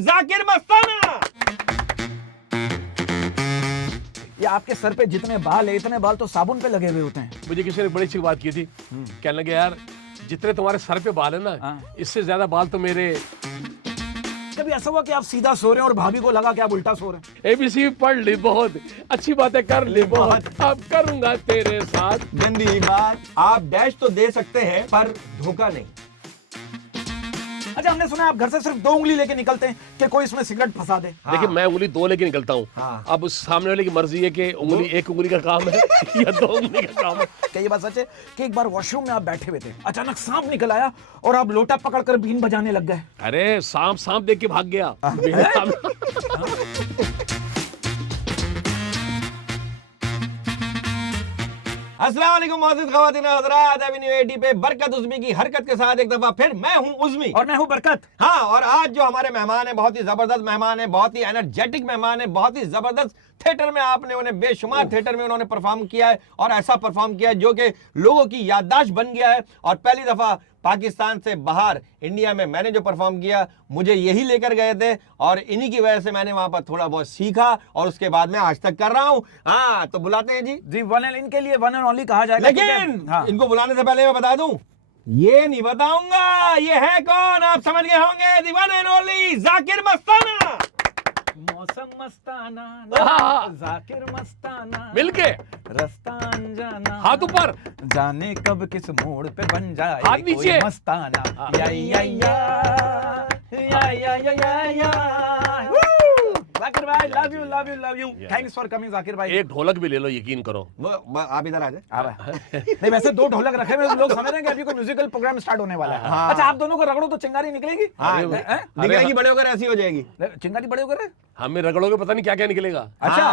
जाकिर मस्ताना। ये आपके सर पे जितने बाल है, इतने बाल तो साबुन पे लगे हुए होते हैं। मुझे किसी ने बड़ी अच्छी बात की थी, कहने लगे यार जितने तुम्हारे सर पे बाल है ना, इससे ज्यादा बाल तो मेरे। कभी ऐसा हुआ कि आप सीधा सो रहे हैं और भाभी को लगा कि आप उल्टा सो रहे हैं? एबीसी पढ़ ली बहुत, अच्छी बातें कर ली बहुत, अब करूंगा तेरे साथ। गंदी बात, आप डैश तो दे सकते हैं पर धोखा नहीं। अच्छा, हमने सुना है आप घर से सिर्फ 2 उंगली लेके निकलते हैं कि कोई इसमें सिगरेट फंसा दे। देखिए मैं उंगली 2 लेके निकलता हूँ। अब उस सामने वाले की मर्जी है कि उंगली 1 उंगली का काम है या 2 उंगली का काम है। क्या ये बात सच है कि एक बार वॉशरूम में आप बैठे हुए थे, अचानक सांप निकल आया और आप लोटा पकड़कर बीन बजाने लग गए? अरे सांप देख के भाग गया। अस्सलाम वालेकुम मोअज़्ज़िज़ ख़वातीन व हज़रात, एवेन्यू 80 पे बरकत उज़्मी की हरकत के साथ एक दफा फिर मैं हूं उज़्मी और मैं हूं बरकत। हाँ, और आज जो हमारे मेहमान है बहुत ही जबरदस्त मेहमान है, बहुत ही एनर्जेटिक मेहमान है, बहुत ही जबरदस्त थिएटर में आपने उन्हें बेशुमार थिएटर में उन्होंने परफॉर्म किया है और ऐसा परफॉर्म किया है जो कि लोगों की याददाश्त बन गया है। और पहली दफा पाकिस्तान से बाहर इंडिया में मैंने जो परफॉर्म किया, मुझे यही लेकर गए थे और इन्हीं की वजह से मैंने वहां पर थोड़ा बहुत सीखा और उसके बाद मैं आज तक कर रहा हूँ। हाँ, तो बुलाते हैं जी। वन एंड इनके लिए वन एंड ओनली कहा जाएगा। लेकिन हाँ। इनको बुलाने से पहले मैं बता दूं, ये नहीं बताऊंगा ये है कौन, आप समझ गए होंगे। दी वन एंड ओनली जाकिर मस्ताना। मौसम मस्ताना, हाँ। जाकिर मस्ताना, मिलके रास्ता अनजाना, हाथ ऊपर, जाने कब किस मोड़ पे बन जाए हाथ कोई नीचे। मस्ताना। या जाकिर भाई, love you love you love you. Thanks for coming Zakir भाई। एक ढोलक भी ले लो, यकीन करो। आप इधर आ जाए। नहीं, वैसे 2 ढोलक रखे हुए, लोग समझ रहे हैं कि अभी कोई म्यूजिकल प्रोग्राम स्टार्ट होने वाला है। अच्छा, आप दोनों को रगड़ो तो चिंगारी निकलेगी? निकलेगी, बड़े होकर ऐसी हो जाएगी। चिंगारी बड़े हो गए। हमें रगड़ोगे पता नहीं क्या क्या निकलेगा। अच्छा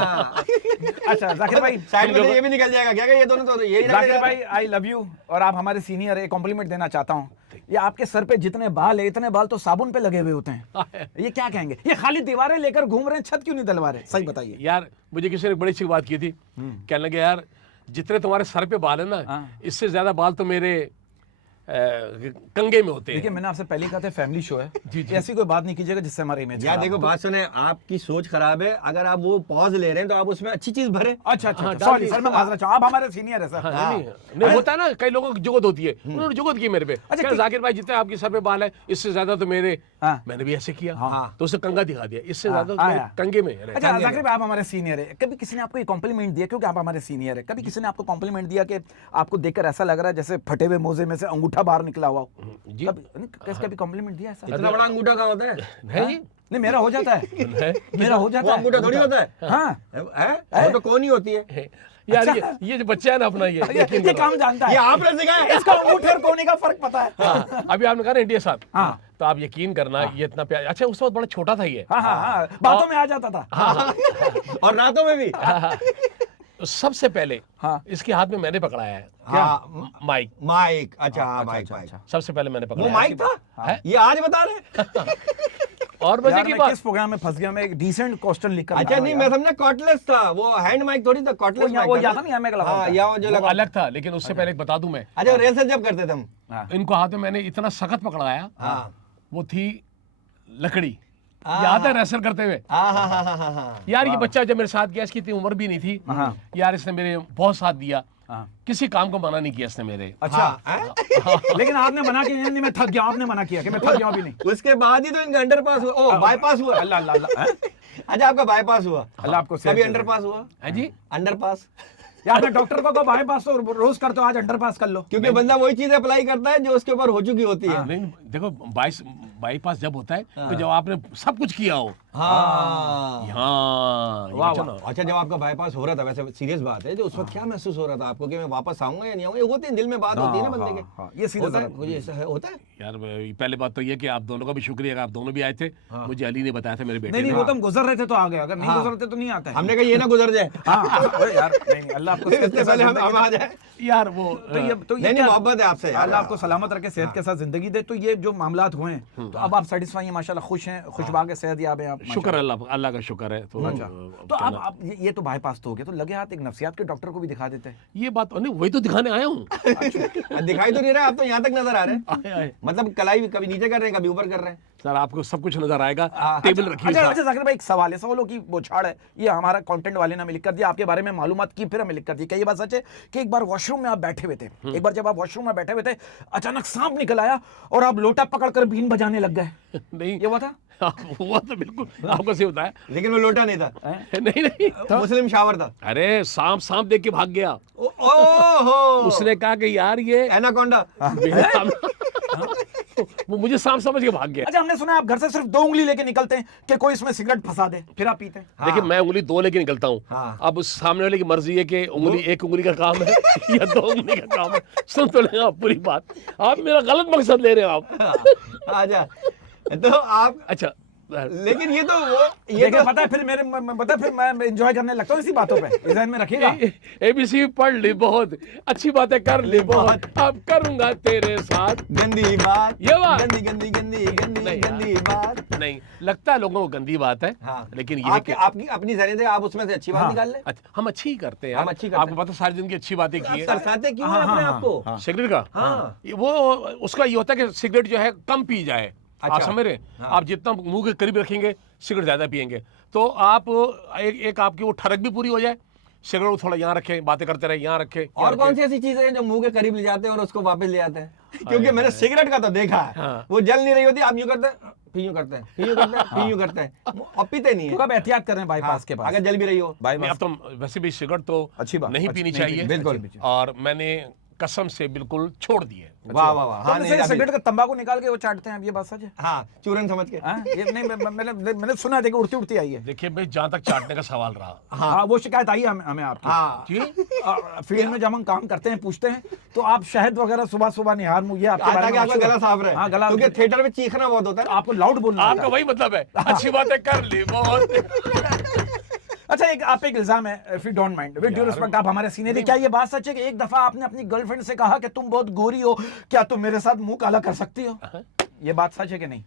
अच्छा जाकिर भाई, साइड में ये भी निकल जाएगा क्या? ये दोनों तो यही जाकिर भाई आई लव यू। और आप हमारे सीनियर है, कॉम्प्लीमेंट देना चाहता हूँ। ये आपके सर पे जितने बाल है, इतने बाल तो साबुन पे लगे हुए होते हैं। ये क्या कहेंगे? ये खाली दीवारें लेकर घूम रहे हैं, छत क्यों नहीं डलवा रहे? सही बताइए यार मुझे किसी ने बड़ी अच्छी बात की थी, कहने लगे यार जितने तुम्हारे सर पे बाल है ना, इससे ज्यादा बाल तो मेरे कंगे में होते हैं। देखिए, मैंने आपसे पहले कहा था फैमिली शो है जी, ऐसी कोई बात नहीं कीजिएगा जिससे हमारा इमेज। यार देखो, बात सुने, आपकी सोच खराब है। अगर आप वो पॉज ले रहे हैं तो आप उसमें अच्छी चीज भरे। अच्छा अच्छा, सॉरी सर, मैं माजरा चाहूँ, आप हमारे सीनियर है सर। नहीं होता है ना, कई लोगों की जुगत होती है, उन्होंने जुगत की मेरे पे। अच्छा जाकिर भाई जितने आपके सर पे बाल है, इससे ज्यादा तो मेरे। मैंने भी ऐसे किया तो उसे कंगा दिखा दिया, इससे ज्यादा तो मेरे कंगे में। अच्छा जाकिर भाई, आप हमारे सीनियर है, कभी किसी ने आपको कॉम्प्लीमेंट दिया, क्योंकि आप हमारे सीनियर है, कभी किसी ने आपको कॉम्प्लीमेंट दिया कि आपको देखकर ऐसा लग रहा है जैसे फटे हुए मोजे में से अंगूठा बाहर निकला हुआ? जी, कभी कॉम्प्लीमेंट दिया ऐसा? इतना बड़ा अंगूठा कहाँ होता है? नहीं, मेरा हो जाता है, मेरा हो जाता है। अंगूठा थोड़ी होता है। हाँ, तो कौन ही होती है यार। ये जो बच्चा है ना अपना, ये काम जानता है, ये आपने सिखाया। इसका अंगूठे और कोने का फर्क पता है। अभी आपने कहा ना इंडिया साथ, हाँ। तो आप यकीन करना ये इतना प्यार। अच्छा उस वक्त बड़ा छोटा था ये। हाँ, बातों में आ जाता था। और रातों में भी। तो सबसे पहले इसके हाथ में मैंने पकड़ाया है क्या? माइक। अच्छा, माइक। सबसे पहले मैंने वो पकड़ाया माइक था? ये आज बता रहे। और मजे की बात, किस प्रोग्राम में फंस गया मैं? एक डिसेंट क्वेश्चन लिखकर। अच्छा नहीं, मैं समझा कॉर्डलेस था, वो हैंड माइक थोड़ी था, कॉर्डलेस माइक। वो यहाँ नहीं, हमें लगा। हाँ, यहाँ जो लगा अलग था, लेकिन उससे पहले बता दूं मैं। अच्छा, रेसल जब करते थे हम, इनको हाथ में मैंने इतना सख्त पकड़ाया, वो थी लकड़ी। याद है रेसल करते हुए? यार ये बच्चा जब मेरे साथ गया, इसकी इतनी उम्र भी नहीं थी यार, इसने मेरे बहुत साथ दिया, किसी काम को मना नहीं किया इसने मेरे। अच्छा लेकिन आपने मना किया नहीं? मैं थक गया, आपने मना किया कि मैं थक गया भी नहीं? उसके बाद ही तो इनका अंडरपास हुआ। ओ, बाईपास हुआ। अल्लाह अल्लाह अल्लाह। अच्छा, आपका बाईपास हुआ। अल्लाह आपको कभी अंडरपास हुआ है जी? अंडरपास यार, मैं डॉक्टर को बाईपास तो रोज करते हो, आज अंडरपास कर लो। क्योंकि बंदा वही चीज अप्लाई करता है जो उसके ऊपर हो चुकी होती है। नहीं देखो, बाईपास जब होता है तो जब आपने सब कुछ किया हो। हाँ, अच्छा जब आपका बाईपास हो रहा था, वैसे सीरियस बात है, जो उस वक्त क्या महसूस हो रहा था आपको कि मैं वापस आऊंगा या नहीं आऊंगा? ये होती है, दिल में बात होती है ना बंदे के। ये सीरियस होता है यार। पहले बात तो ये कि आप दोनों का भी शुक्रिया कि आप दोनों भी आए थे। मुझे अली ने बताया था मेरे बेटे। नहीं, वो तो हम गुजर रहे थे तो आ गए, अगर नहीं गुजरते तो नहीं आता है। हमने कहा ये ना गुजर जाए। यार नहीं, अल्लाह आपको पहले हम आ जाए यार। वो तो ये मोहब्बत है आपसे, अल्लाह आपको सलामत रखे, सेहत के साथ जिंदगी दे। तो ये जो मामलात हुए हैं, तो अब आप सेटिस्फाई हैं माशाल्लाह, खुश हैं, खुशबाग है, सेहत याब है आप? शुक्र अल्लाह का शुक्र है। तो आप ये तो बाईपास तो हो गया, तो लगे हाथ एक नफ्सियात के डॉक्टर को भी दिखा देते हैं। ये बात नहीं, वही तो दिखाने आया हूँ। दिखाई तो नहीं रहा, आप तो यहाँ तक नजर आ रहे हैं। मतलब कलाई कभी नीचे कर रहे हैं, कभी ऊपर कर रहे हैं। सर आपको सब कुछ नजर आएगा, टेबल रखी अच्छा है अच्छा जाकिर भाई, एक सवाल है, सवालों की बौछार है, ये हमारा कंटेंट वाले ने हमें लिख कर दिया, आपके बारे में मालूमात की, फिर हमें लिख कर दी। क्या ये बात सच है कि एक बार वॉशरूम में आप बैठे हुए थे, एक बार जब आप वॉशरूम में बैठे हुए थे, अचानक सांप निकल आया और आप लोटा पकड़कर बीन बजाने लग गए? नहीं ये हुआ था? हुआ तो बिल्कुल आपको सही होता है। लेकिन वो लोटा नहीं था, नहीं नहीं मुस्लिम शावर था। अरे सांप सांप देख के भाग गया। ओहो, उसने कहा कि यार ये एनाकोंडा। मेरे सामने वो मुझे सांप समझ के भाग गया। अच्छा, हमने सुना है आप घर से सिर्फ 2 उंगली लेके निकलते हैं कि कोई इसमें सिगरेट फंसा दे, फिर आप पीते हैं। देखिए मैं उंगली 2 लेके निकलता हूँ। हाँ। अब उस सामने वाले की मर्जी है कि उंगली 1 उंगली का काम है या 2 उंगली का काम है। सुन तो लें आप पूरी बात, आप मेरा गलत मकसद ले रहे हो आप। आजा, तो आप, अच्छा लेकिन ये तो वो, ये देखिए तो पता है, फिर फिर मैं एंजॉय करने लगता हूँ इसी बातों पे, इस ध्यान में रखिएगा। ABC पढ़ ली बहुत, अच्छी बातें कर ली बहुत, अब करूंगा तेरे साथ गंदी बात, ये बात गंदी गंदी गंदी गंदी नहीं गंदी बात। नहीं लगता है लोगों को गंदी बात है। हाँ, लेकिन ये है आपकी आपकी अपनी जरिए से आप उसमें से अच्छी बात निकाल ले। हम अच्छी ही करते हैं यार। हम अच्छी करते आपको पता है, सारी जिंदगी अच्छी बातें की है। तरसाते क्यों हैं अपने आप को? सिगरेट का हाँ। वो उसका ये होता है कि सिगरेट जो है कम पी जाए। आप अच्छा। समझ रहे? आप जितना मुंह के करीब रखेंगे सिगरेट ज्यादा पियेंगे, तो आप एक आपकी वो ठरक भी पूरी हो जाए। सिगरेट को थोड़ा यहाँ रखें, बातें करते रहे, यहाँ रखें। और कौन सी ऐसी चीजें हैं जो मुंह के करीब ले जाते हैं और उसको वापस ले आते हैं? क्योंकि मैंने सिगरेट का तो देखा है, हाँ। वो जल नहीं रही होती, आप यूं करते हैं, फिर यूं करते हैं, फिर यूं करते हैं, फिर यूं करते हैं, और पीते नहीं तो है। अब एहतियात करें बाईपास के पास, अगर जल भी रही हो। नहीं, अब तो वैसे भी सिगरेट तो अच्छी बात, नहीं अच्छी- पीनी नहीं चाहिए, पीनी, बिल्कुल। अच्छी- और मैंने कसम से बिल्कुल छोड़ दी है। वाह वाह वाह। तो हाँ, नहीं, सिगरेट का तंबाकू निकाल के वो चाटते हैं, अब ये बात सच है? हाँ, चूरन समझ के। हाँ, ये नहीं, मैंने सुना, देखो उड़ती उड़ती आई है। देखिए भाई, जहां तक चाटने का सवाल रहा, हाँ, वो शिकायत आई है हमें आपकी। हाँ, जी फील्ड में जब हम काम करते हैं, पूछते हैं, तो आप शहद वगैरह सुबह सुबह निहार मुझे आपके बारे ताकि में आपका गला साफ रहे। हाँ, गला, क्योंकि थिएटर में चीखना बहुत होता है ना। आपको लाउड बोलना आपका होता है। वही मतलब है, अच्छी बातें कर ली बहुत। अच्छा, एक आप एक इल्जाम है, if you don't mind, with due respect, आप हमारे सीनियर, क्या ये बात सच है कि एक दफा आपने अपनी गर्लफ्रेंड से कहा कि तुम बहुत गोरी हो, क्या तुम मेरे साथ मुंह काला कर सकती हो? ये बात सच है कि नहीं?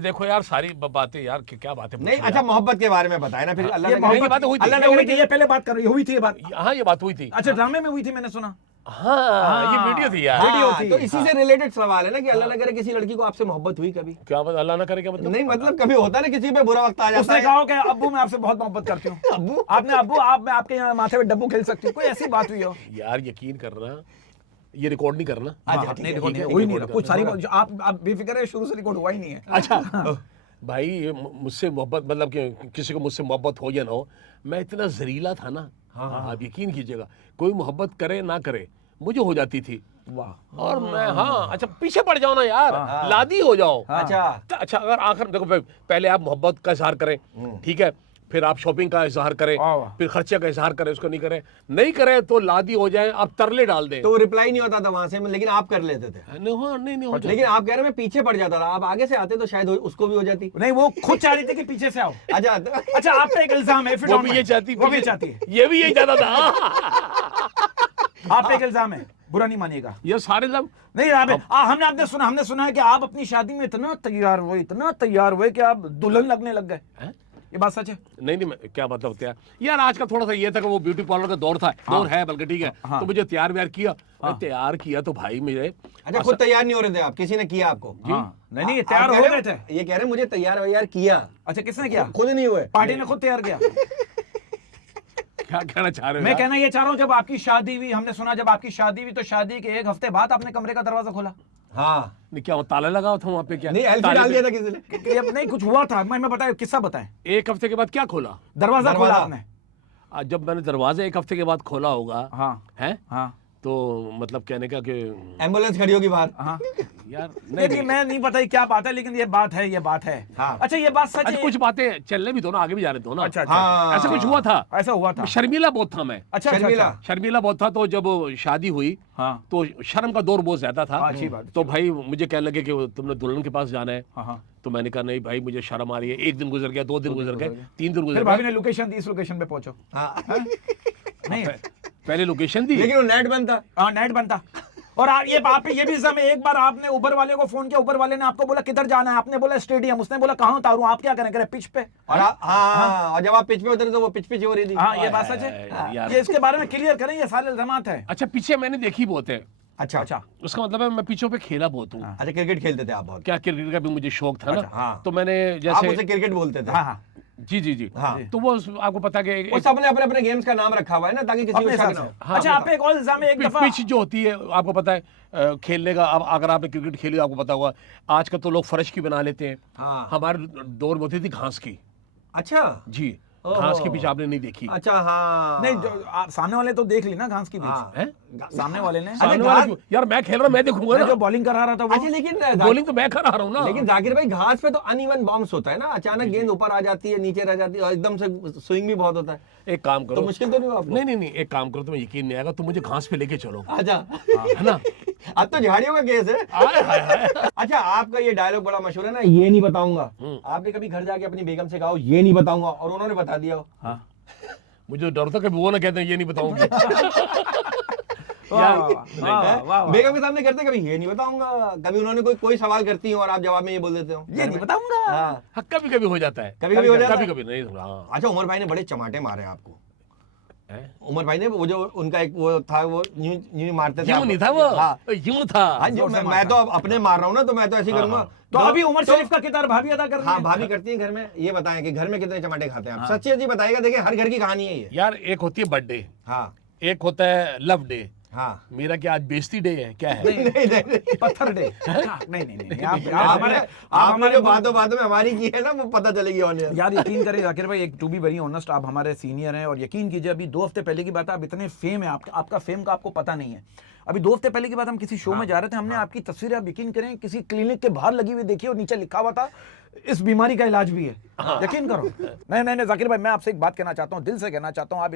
देखो यार, सारी बातें यार क्या बातें पूछ नहीं, रहे अच्छा हैं मोहब्बत के बारे में बताए ना, फिर अल्लाह ये ने मोहब्बत ये बात हुई थी। अल्लाह ने हुई कहा थी, ये पहले बात कर रही हुई थी ये बात। आप। हाँ, ये बात हुई थी। अच्छा, ड्रामे में हुई थी, मैंने सुना। हाँ, ये वीडियो थी यार। वीडियो हाँ, थी। तो इसी से रिलेटेड सवाल है ना कि अल्लाह न करे किसी लड़की को आपसे मोहब्बत हुई कभी? क्या बात, अल्लाह ना करे, क्या मतलब? नहीं, मतलब कभी होता है ना, किसी पे बुरा वक्त आ जाता उसने है। कहा हो कि अब्बू मैं आपसे बहुत मोहब्बत करती हूँ। अब्बू? आपने अब्बू, आप मैं आपके यहाँ माथे पे डब्बू खेल सकती हूँ, कोई ऐसी बात हुई हो? यार यकीन करना, ये रिकॉर्ड नहीं करना। अच्छा, हाँ, ठीक नहीं, है, रिकॉर्ड ठीक है, नहीं, हो ही नहीं रिकॉर्ड रहा, कुछ सारी आप बेफिक्र है, शुरू से रिकॉर्ड हुआ ही नहीं है। अच्छा भाई, ये मुझसे मोहब्बत, मतलब कि किसी को मुझसे मोहब्बत हो या ना हो, मैं इतना जहरीला था ना, आप यकीन कीजिएगा, कोई मोहब्बत करे ना करे, मुझे हो जाती थी। वाह। और मैं, हाँ, अच्छा पीछे पड़ जाओ ना यार, लादी हो जाओ। अच्छा, अच्छा, अगर आखिर देखो भाई, पहले आप मोहब्बत का इजहार करें, ठीक है, फिर आप शॉपिंग का इजहार करें, वाह। फिर खर्चे का इजहार करें, उसको नहीं करें तो लादी हो जाए, आप तरले डाल दें। तो रिप्लाई नहीं होता था वहां से, लेकिन आप कर लेते थे। नहीं, हाँ, नहीं हो जाए। लेकिन आप कह रहे हैं मैं पीछे पड़ जाता था, आप आगे से आते तो शायद उसको भी हो जाती। नहीं, वो खुद चाह रही थी कि पीछे से आओ। अच्छा, अच्छा, आप पे एक इल्जाम है, if you वो don't भी mind। ये चाहती, वो भी चाहती है, ये भी यही चाहता था। आप पे एक इल्जाम है, बुरा नहीं मानिएगा। ये सारे लोग नहीं, हमने सुना है कि आप अपनी शादी में इतना तैयार हुए कि आप दुल्हन लगने लग गए। हैं? ये बात सच है? नहीं, क्या मतलब होता है यार, आज का थोड़ा सा ये था कि वो ब्यूटी पार्लर का दौर था, दौर है बल्कि, ठीक है, तो मुझे तैयार किया, तैयार किया तो भाई मुझे, अच्छा, खुद तैयार नहीं हो रहे थे आप, किसी ने किया आपको? नहीं, ये तैयार आप हो कह गए रहे थे। ये कह रहे हैं मुझे तैयार वैयार किया। अच्छा, किसने किया? खुद नहीं हुए, पार्टी ने खुद तैयार किया। क्या कहना चाह रहे हो मैं यार? कहना ये चाह रहा हूँ, जब आपकी शादी हुई, हमने सुना जब आपकी शादी हुई तो शादी के 1 हफ्ते बाद आपने कमरे का दरवाजा खोला। हाँ, नहीं, क्या वो ताला लगा था वहाँ पे? क्या नहीं, एल्फी ताले डाल पे- दिया था किसी ने। कि अब नहीं कुछ हुआ था, मैं बताए, किस्सा बताएं। 1 हफ्ते के बाद क्या खोला? दरवाजा खोला दरवाजा। आपने? जब मैंने दरवाजा 1 हफ्ते के बाद खोला होगा, हाँ हैं, हाँ तो मतलब कहने का कि एम्बुलेंस खड़ी होगी बाहर। हाँ। यार नहीं, मैं नहीं पता क्या बात है, लेकिन ये बात है। हाँ। अच्छा, ये बात सच अच्छा, है? कुछ बातें चलने भी दो ना, आगे भी जा रहे दो ना। अच्छा, हाँ। ऐसा कुछ हुआ था, ऐसा हुआ था। शर्मिला बहुत था मैं, अच्छा, शर्मिला। शर्मिला बहुत था। तो जब शादी हुई हाँ तो शर्म का दौर बहुत ज्यादा था। अच्छी बात, तो भाई मुझे कहने लगे कि तुमने दुल्हन के पास जाना है। हाँ। तो मैंने कहा नहीं भाई, मुझे शर्म आ रही है। 1 दिन गुजर गया, 2 दिन गुजर गए, 3 दिन फिर गुजर भाभी गए। ने लोकेशन दी, इस लोकेशन पे पहुंचो। हाँ। नहीं, पहले लोकेशन दी, लेकिन वो नेट बंद था। हाँ, नेट बनता। और आप ये भी समय, एक बार आपने उबर वाले को फोन किया, उबर वाले ने आपको बोला किधर जाना है, आपने बोला स्टेडियम, उसने बोला कहाँ उतारूं, आप क्या करें? पिच पे। और हाँ, और जब आप पिच पे उतरे तो वो पिच हो रही थी। हाँ, ये बात सच है। यार। ये इसके बारे में क्लियर करें, ये सारे इल्जामात है। अच्छा, पीछे मैंने देखी बहुत है, अच्छा अच्छा उसका मतलब है मैं पीछों पे खेला बहुत हूँ। अच्छा, क्रिकेट खेलते थे आप बहुत? क्या क्रिकेट का भी मुझे शौक था ना। अच्छा, हाँ। तो मैंने आप जैसे उसे क्रिकेट बोलते थे? हाँ हाँ जी जी जी हाँ। तो वो आपको पता है कि वो सबने अपने अपने गेम्स का नाम रखा हुआ है ना, ताकि किसी को अपने शक हिसाब ना से। हो। अच्छा आप पे एक और इल्जाम है, एक दफा पिच जो होती है आपको पता है खेलने का। अब अगर आपने क्रिकेट खेली आपको पता होगा, आजकल तो लोग फर्श की बना लेते हैं। हाँ। हमारे दौर में होती थी घास की। अच्छा। जी घास की पिच आपने नहीं देखी अच्छा, हाँ। नहीं, जो आप सामने वाले तो देख ली ना घास की हाँ। पिच, है सामने वाले ने। सामने घास- वाला क्यों? यार मैं खेल रहा हूं, मैं देखूंगा मैं ना। जो बॉलिंग करा रहा था वो। अच्छा, लेकिन बॉलिंग तो मैं करा रहा हूँ ना। लेकिन जाकिर भाई, घास पे तो अनइवन बाउंस होता है ना, अचानक गेंद ऊपर आ जाती है, नीचे रह जाती है, और एकदम से स्विंग भी बहुत होता है। एक काम करो, तो मुश्किल तो नहीं हुआ आपको? नहीं नहीं नहीं, एक काम करो, तुम्हें यकीन नहीं आएगा, तुम मुझे घास पे लेके चलो, अच्छा। है ना। अब तो झाड़ियों का केस है। आय, हाय, हाय। अच्छा, आपका ये डायलॉग बड़ा मशहूर है ना, ये नहीं बताऊंगा। आपने कभी घर जाके अपनी बेगम से कहा हो, ये नहीं बताऊंगा, और उन्होंने बता दिया हो? हाँ मुझे तो डर था कि वो ना कहते हैं ये नहीं बताऊंगी। वाह, यार, वाह, नहीं। वाह, वाह, वाह। बेगम के सामने करते कभी ये नहीं बताऊंगा, कभी उन्होंने कोई सवाल करती हो और आप जवाब में ये बोल देते हो? ये नहीं बताऊंगा। हाँ। हाँ, कभी कभी हो जाता है, कभी-कभी हो जाता है? कभी कभी नहीं। हाँ अच्छा, उमर भाई ने बड़े चमाटे मारे आपको। है? उमर भाई ने वो जो उनका एक वो था, वो यूं यूं मारते थे यूं आपको। नहीं था वो, हाँ। यूं था। हाँ जी, मैं तो अब अपने मार रहा हूँ ना, तो मैं तो ऐसे ही करूंगा। तो अभी उमर शरीफ का किरदार भाभी अदा कर रही हाँ, है। भाभी करती है घर में। ये बताएं कि घर में कितने चमाटे खाते हैं आप? सच्ची सच्ची बताइएगा, देखिए हर घर की कहानी है ये। यार एक होती है बर्थडे, हाँ एक होता है लव डे। हाँ। मेरा क्या आज बेइज्जती डे है क्या है? नहीं नहीं, पत्थर डे। नहीं नहीं नहीं, आप आपने हमारे आपने जो बातों बातों में हमारी की है ना, वो पता चलेगी ऑन एयर। यार यकीन करें जाकिर भाई, एक टू बी वेरी ऑनेस्ट, आप हमारे सीनियर हैं और यकीन कीजिए अभी 2 हफ्ते पहले की बात है, आप इतने फेम है, आपका फेम का आपको पता नहीं है। अभी 2 हफ्ते पहले की बात, हम किसी शो में जा रहे थे, हमने आपकी तस्वीरें, आप यकीन करें, किसी क्लिनिक के बाहर लगी हुई देखी और नीचे लिखा हुआ था इस बीमारी का इलाज भी है। यकीन करो। नहीं जाकिर भाई, मैं आपसे एक बात कहना चाहता हूँ, दिल से कहना चाहता हूँ, आप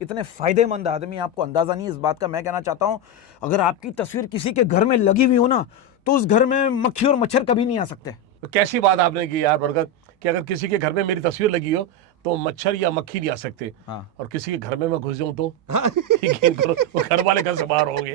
इतने फायदेमंद आदमी, आपको अंदाजा नहीं इस बात का। मैं कहना चाहता हूँ, अगर आपकी तस्वीर किसी के घर में लगी हुई हो ना, तो उस घर में मक्खी और मच्छर कभी नहीं आ सकते। तो कैसी बात आपने की यार बरकत, कि अगर किसी के घर में मेरी तस्वीर लगी हो तो मच्छर या मक्खी नहीं आ सकते। हाँ। और किसी के घर में मैं घुस जाऊं तो यकीन करो वो घर वाले घर से बाहर होंगे।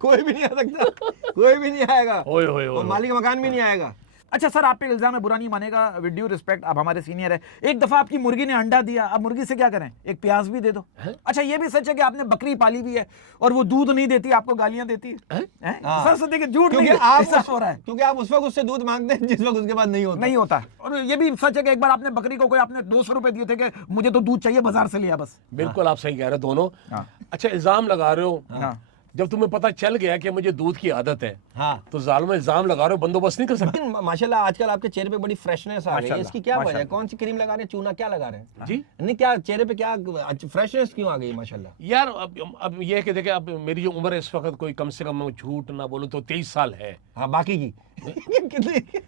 कोई भी नहीं आ सकता, कोई भी नहीं आएगा, ओए ओए वो ओए। मालिक मकान भी नहीं आएगा। अच्छा सर, आप पे इल्जाम है, बुरा नहीं मानेगा, विद ड्यू रिस्पेक्ट, आप हमारे सीनियर है। एक दफा आपकी मुर्गी ने अंडा दिया, अब मुर्गी से क्या करें, एक प्याज भी दे दो। अच्छा ये भी सच है कि आपने बकरी पाली भी है और वो दूध नहीं देती, आपको गालियां देती है? हाँ। सर से देखिए, झूठ क्योंकि नहीं, आप सच हो रहा है। क्योंकि आप उस वक्त उससे दूध मांगते हैं जिस वक्त उसके पास नहीं होता। नहीं होता। और ये भी सच है कि एक बार आपने बकरी को, कोई आपने 200 रुपए दिए थे कि मुझे तो दूध चाहिए, बाजार से लिया बस। बिल्कुल आप सही कह रहे हो दोनों। हाँ। अच्छा इल्जाम लगा रहे हो, हाँ। जब तुम्हें पता चल गया कि मुझे दूध की आदत है, हाँ। तो जालिम इल्जाम लगा रहे हो, बंदोबस्त नहीं कर सकते? लेकिन माशाल्लाह आजकल आपके चेहरे पे बड़ी फ्रेशनेस आ गई है, माशाल्लाह, इसकी क्या वजह है? माशाल्लाह। कौन सी क्रीम लगा रहे हैं, चूना क्या लगा रहे हैं? जी नहीं, क्या चेहरे पे क्या फ्रेशनेस क्यों आ गई माशाल्लाह? यार अब ये है कि देखिए, अब मेरी जो उम्र है इस वक्त, कोई कम से कम मैं झूठ ना बोलूं तो 23 साल है। हाँ, बाकी की कितनी?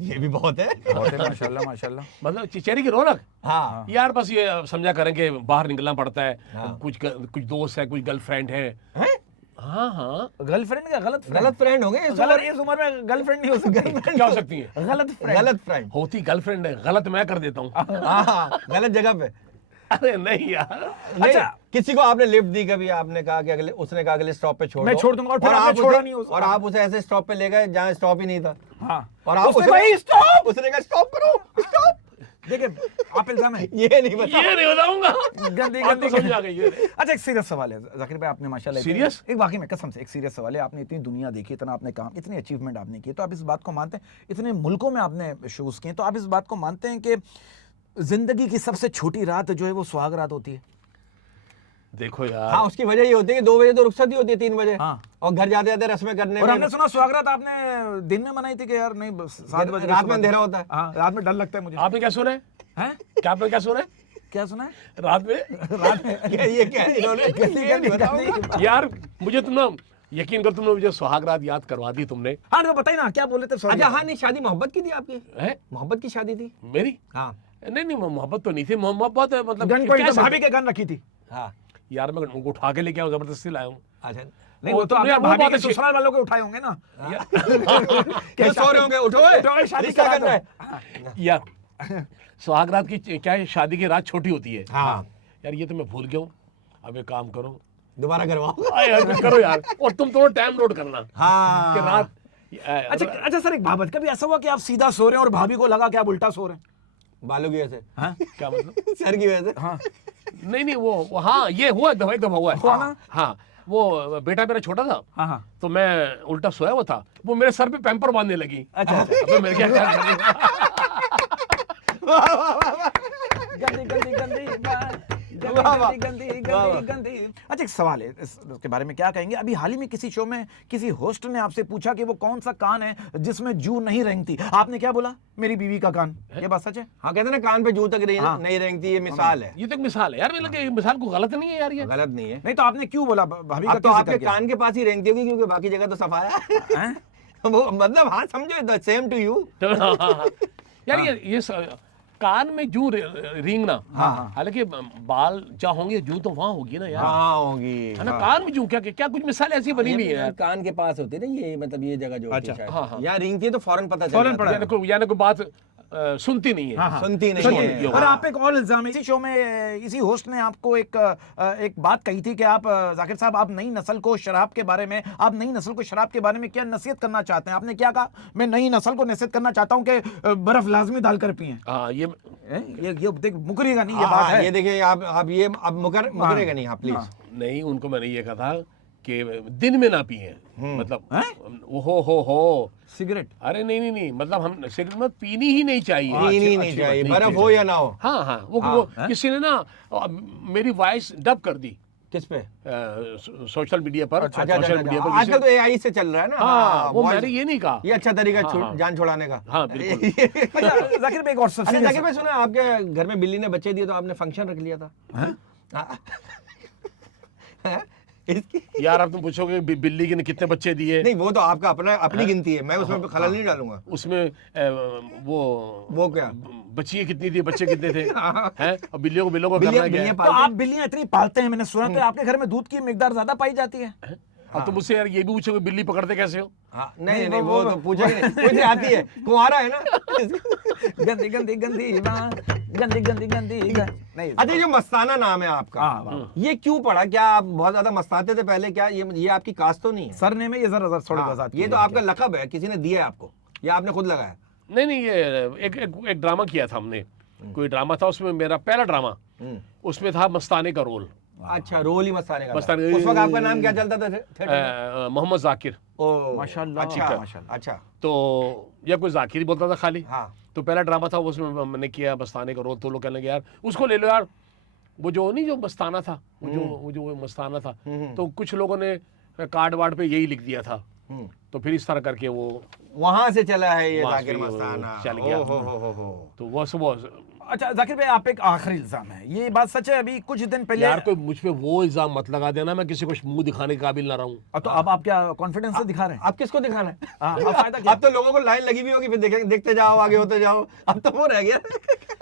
ये भी बहुत है। बहुत है, माशाल्लाह माशाल्लाह। मतलब चेहरे की रौनक। हाँ यार बस ये समझा करें कि बाहर निकलना पड़ता है, हाँ। कुछ दोस्त है, कुछ गर्लफ्रेंड है। हैं? हाँ हाँ गर्लफ्रेंड क्या, गलत गलत फ्रेंड हो गए इस गलत, उम्र इस उम्र में गर्लफ्रेंड नहीं हो सकती। क्या हो सकती है? गलत में? फ्रेंड। गलत फ्रेंड। होती गर्लफ्रेंड है, गलत मैं कर देता हूँ। हाँ, गलत जगह पे। अरे नहीं यार, नहीं, अच्छा। किसी को आपने लिफ्ट दी कभी, आपने कहा कि अगले, उसने कहा अगले स्टॉप पे छोड़ मैं दो। छोड़ दूंगा, और फिर और आपने आप छोड़ा उसे- नहीं उसे। और आप उसे ऐसे स्टॉप पे ले गए जहाँ स्टॉप ही नहीं था। हाँ। और आप उसने भाई स्टॉप, उसने कहा स्टॉप करो, स्टॉप। देखिए, आप इल्जाम है। ये नहीं बता। ये नहीं बताऊंगा। गंदी बात तो गंदी समझ आ गई है। अच्छा एक सीरियस सवाल है जाकिर भाई, आपने माशाल्लाह Serious? एक वाकई में कसम से एक सीरियस सवाल है, आपने इतनी दुनिया देखी, इतना आपने काम, इतनी अचीवमेंट आपने की, तो आप इस बात को मानते हैं, इतने मुल्कों में आपने शोज किए, तो आप इस बात को मानते हैं कि जिंदगी की सबसे छोटी रात जो है वो सुहाग रात होती है? देखो यार, हाँ, उसकी वजह ये होती है कि 2 बजे तो रुखसत ही होती है, 3 बजे। हाँ। और घर जाते जाते रस्में करने और में। हमने सुना सुहाग रात आपने दिन में मनाई थी कि यार नहीं, 7 बजे रात में अंधेरा होता है। हाँ, रात में डर लगता है मुझे। आपने क्या सुना है? हैं? क्या आपने क्या सुना है क्या सुना है? रात में? रात में ये क्या है इन्होंने? ये नहीं बताऊंगा। यार मुझे तुम ना, यकीन कर, तुमने मुझे सुहाग रात याद करवा दी तुमने। हाँ तो बताइए ना, क्या बोले थे? सॉरी। अच्छा, हाँ, नहीं, शादी मोहब्बत की थी आपकी? है मोहब्बत की शादी थी? मेरी? हाँ नहीं नहीं, मोहब्बत तो नहीं थी, मोहब्बत है मतलब गन पॉइंट कैसे? तो भाभी के गन रखी थी। हाँ। यार मैं उनको उठा के लेके आऊं, जबरदस्ती लाया हूँ। अच्छा, नहीं, वो वो तो तुमने आपने वो भाभी बात के अच्छी- ससुराल वालों के उठाए होंगे ना। क्या सो रहे होंगे? उठो, उठो, शादी रिश्ता करा करना है। यार सुहाग रात की क्या है, शादी की रात छोटी होती है। हाँ, यार ये तो मैं भूल गया हूँ। अब एक काम करो, दोबारा करवाओ। आए यार कुछ करो यार, और तुम थोड़ा टाइम नोट करना हाँ। कि रात। अच्छा सर, एक बात, कभी ऐसा हुआ कि आप सीधा सो रहे हैं और भाभी को लगा कि आप उल्टा सो रहे हैं? बालों की वजह से, हाँ? क्या मतलब? सर की वजह से। हाँ। नहीं नहीं, वो हाँ, ये हुआ एक दफा हुआ है। हुआ ना? हाँ, वो बेटा मेरा छोटा था, हाँ हाँ तो मैं उल्टा सोया हुआ था, वो मेरे सर पे पैम्पर बांधने लगी। अच्छा अबे मैं क्या कर गंदी गंदी गंदी बात, वाह, वाह। गंदी गंदी गंदी गंदी। अच्छा एक सवाल है इसके बारे में क्या कहेंगे? अभी हाल ही में किसी शो में किसी होस्ट ने आपसे पूछा कि वो कौन सा कान है जिसमें जू नहीं रेंगती, आपने क्या बोला? मेरी बीवी का कान। ये बात सच है? हाँ, कहते हैं ना कान पे जू तक हाँ। नहीं रेंगती, ये मिसाल है। ये तो एक मिसाल है यार, मतलब ये मिसाल को गलत नहीं है यार ये। गलत नहीं है। नहीं तो आपने क्यों बोला? भाभी का अब तो क्यों आपके जिक्र किया? कान के पास ही रेंगती होगी, क्योंकि बाकी जगह तो सफाया है। हैं? वो मतलब हाँ, समझो, सेम टू यू। तो यार ये कान में जू रेंगना, हाँ। हालांकि बाल जहाँ होंगे जू तो वहां होगी ना यार, हाँ होगी। है ना? कान में जू क्या क्या कुछ मिसाल ऐसी बनी हुई है यार। कान के पास होती है ना, ये मतलब ये जगह जो होती है शायद। हाँ, हाँ। यहाँ रेंगती है तो फौरन पता चल फौरन जाता पड़ा। है। यानी कोई बात सुनती नहीं है। हाँ, हाँ। सुनती नहीं सुनती है। नहीं और आप एक और इल्जाम है, इसी शो में इसी होस्ट ने आपको एक बात कही थी कि आप जाकिर साहब, आप नई नस्ल को शराब के बारे में, आप नई नस्ल को शराब के बारे में क्या नसीहत करना चाहते हैं? आपने क्या कहा? मैं नई नस्ल को नसीहत करना चाहता हूं कि बर्फ लाजमी डालकर पिएं। हाँ ये ये देख, मुकरेगा नहीं, ये हाँ, बात है। ये देखिए, आप ये अब मुकरेगा नहीं आप, प्लीज। नहीं, उनको मैंने ये कहा था कि दिन में ना पिए, मतलब हो सिगरेट? अरे नहीं, मतलब हम सिगरेट में पीनी ही नहीं चाहिए। पीनी नहीं चाहिए, बर्फ हो या ना हो। हाँ हाँ, वो किसी ने ना मेरी वॉइस डब कर दी किस पे? सोशल मीडिया पर। अच्छा, सोशल मीडिया पर आजकल तो एआई से चल रहा है ना। हाँ, वो voice- मैंने ये नहीं कहा। ये अच्छा तरीका है हाँ। जान छुड़ाने का। हाँ, बिल्कुल। अच्छा जाकिर भाई, एक और अच्छा जाकिर भाई, सुना आपके घर में बिल्ली ने बच्चे दिए तो आपने फंक्शन रख लिया था। हाँ। इसकी यार अब तुम पूछोगे बिल्ली के ने कितने बच्चे दिए? नहीं, वो तो आपका अपनी गिनती है, मैं उसमें खलल नहीं डालूंगा। उसमें वो क्या? बच्चियां कितनी थी, बच्चे कितने थे? हैं? और बिल्लियों को करना क्या है? बिल्लियां तो आप बिल्लियां इतनी पालते हैं, मैंने सुना, तो आपके घर में दूध की मिकदार ज्यादा पाई जाती है? अब तुम मुझसे यार ये भी पूछोगे बिल्ली पकड़ते कैसे हो? हाँ, नहीं, वो तो पूछेंगे नहीं, मुझे आती है, कुंवारा है ना। गंदी गंदी गंदी बात, गंदी गंदी गंदी नहीं। अच्छा, ये मस्ताना नाम है आपका, हाँ, ये क्यों पड़ा? क्या आप बहुत ज्यादा मस्ताते थे पहले? क्या ये आपकी कास्ट तो नहीं है? सरने में ये जरा थोड़ी हाँ, वजाहत ये तो आपका लकब है, किसी ने दिया है आपको या आपने खुद लगाया? नहीं, ये एक ड्रामा किया था हमने, कोई ड्रामा था, उसमें मेरा पहला ड्रामा, उसमें था मस्ताने का रोल। अच्छा, रोल ही मस्ताने का था। मस्ताने- उस वक्त आपका नाम क्या चलता था थिएटर में? मोहम्मद जाकिर। ओ, माशाल्लाह, अच्छा, माशाल्लाह। अच्छा। तो या कोई जाकिर ही बोलता था खाली। हाँ। तो पहला ड्रामा था, उसमें मैंने किया मस्ताने का रोल। तो लोग कहने लगे यार उसको ले लो यार, वो जो नहीं जो मस्ताना था, वो जो मस्ताना था। तो कुछ लोगों ने कार्ड वार्ड पे यही लिख दिया था, तो फिर इस तरह करके वो वहां से चला है ये वहाँ जाकिर से वो मस्ताना। चल गया। हो। तो वो सब अच्छा जाकिर भाई, आप एक आखिरी इल्जाम है, ये बात सच है? अभी कुछ दिन पहले यार कोई मुझ पे वो इल्जाम मत लगा देना, मैं किसी को मुंह दिखाने के काबिल ना रहूं। तो अब आप क्या कॉन्फिडेंस से दिखा रहे हैं? आप किसको दिखाना है? अब फायदा क्या? अब तो लोगों को लाइन लगी हुई होगी, फिर देखते जाओ, आगे होते जाओ। अब तो वो रह गया।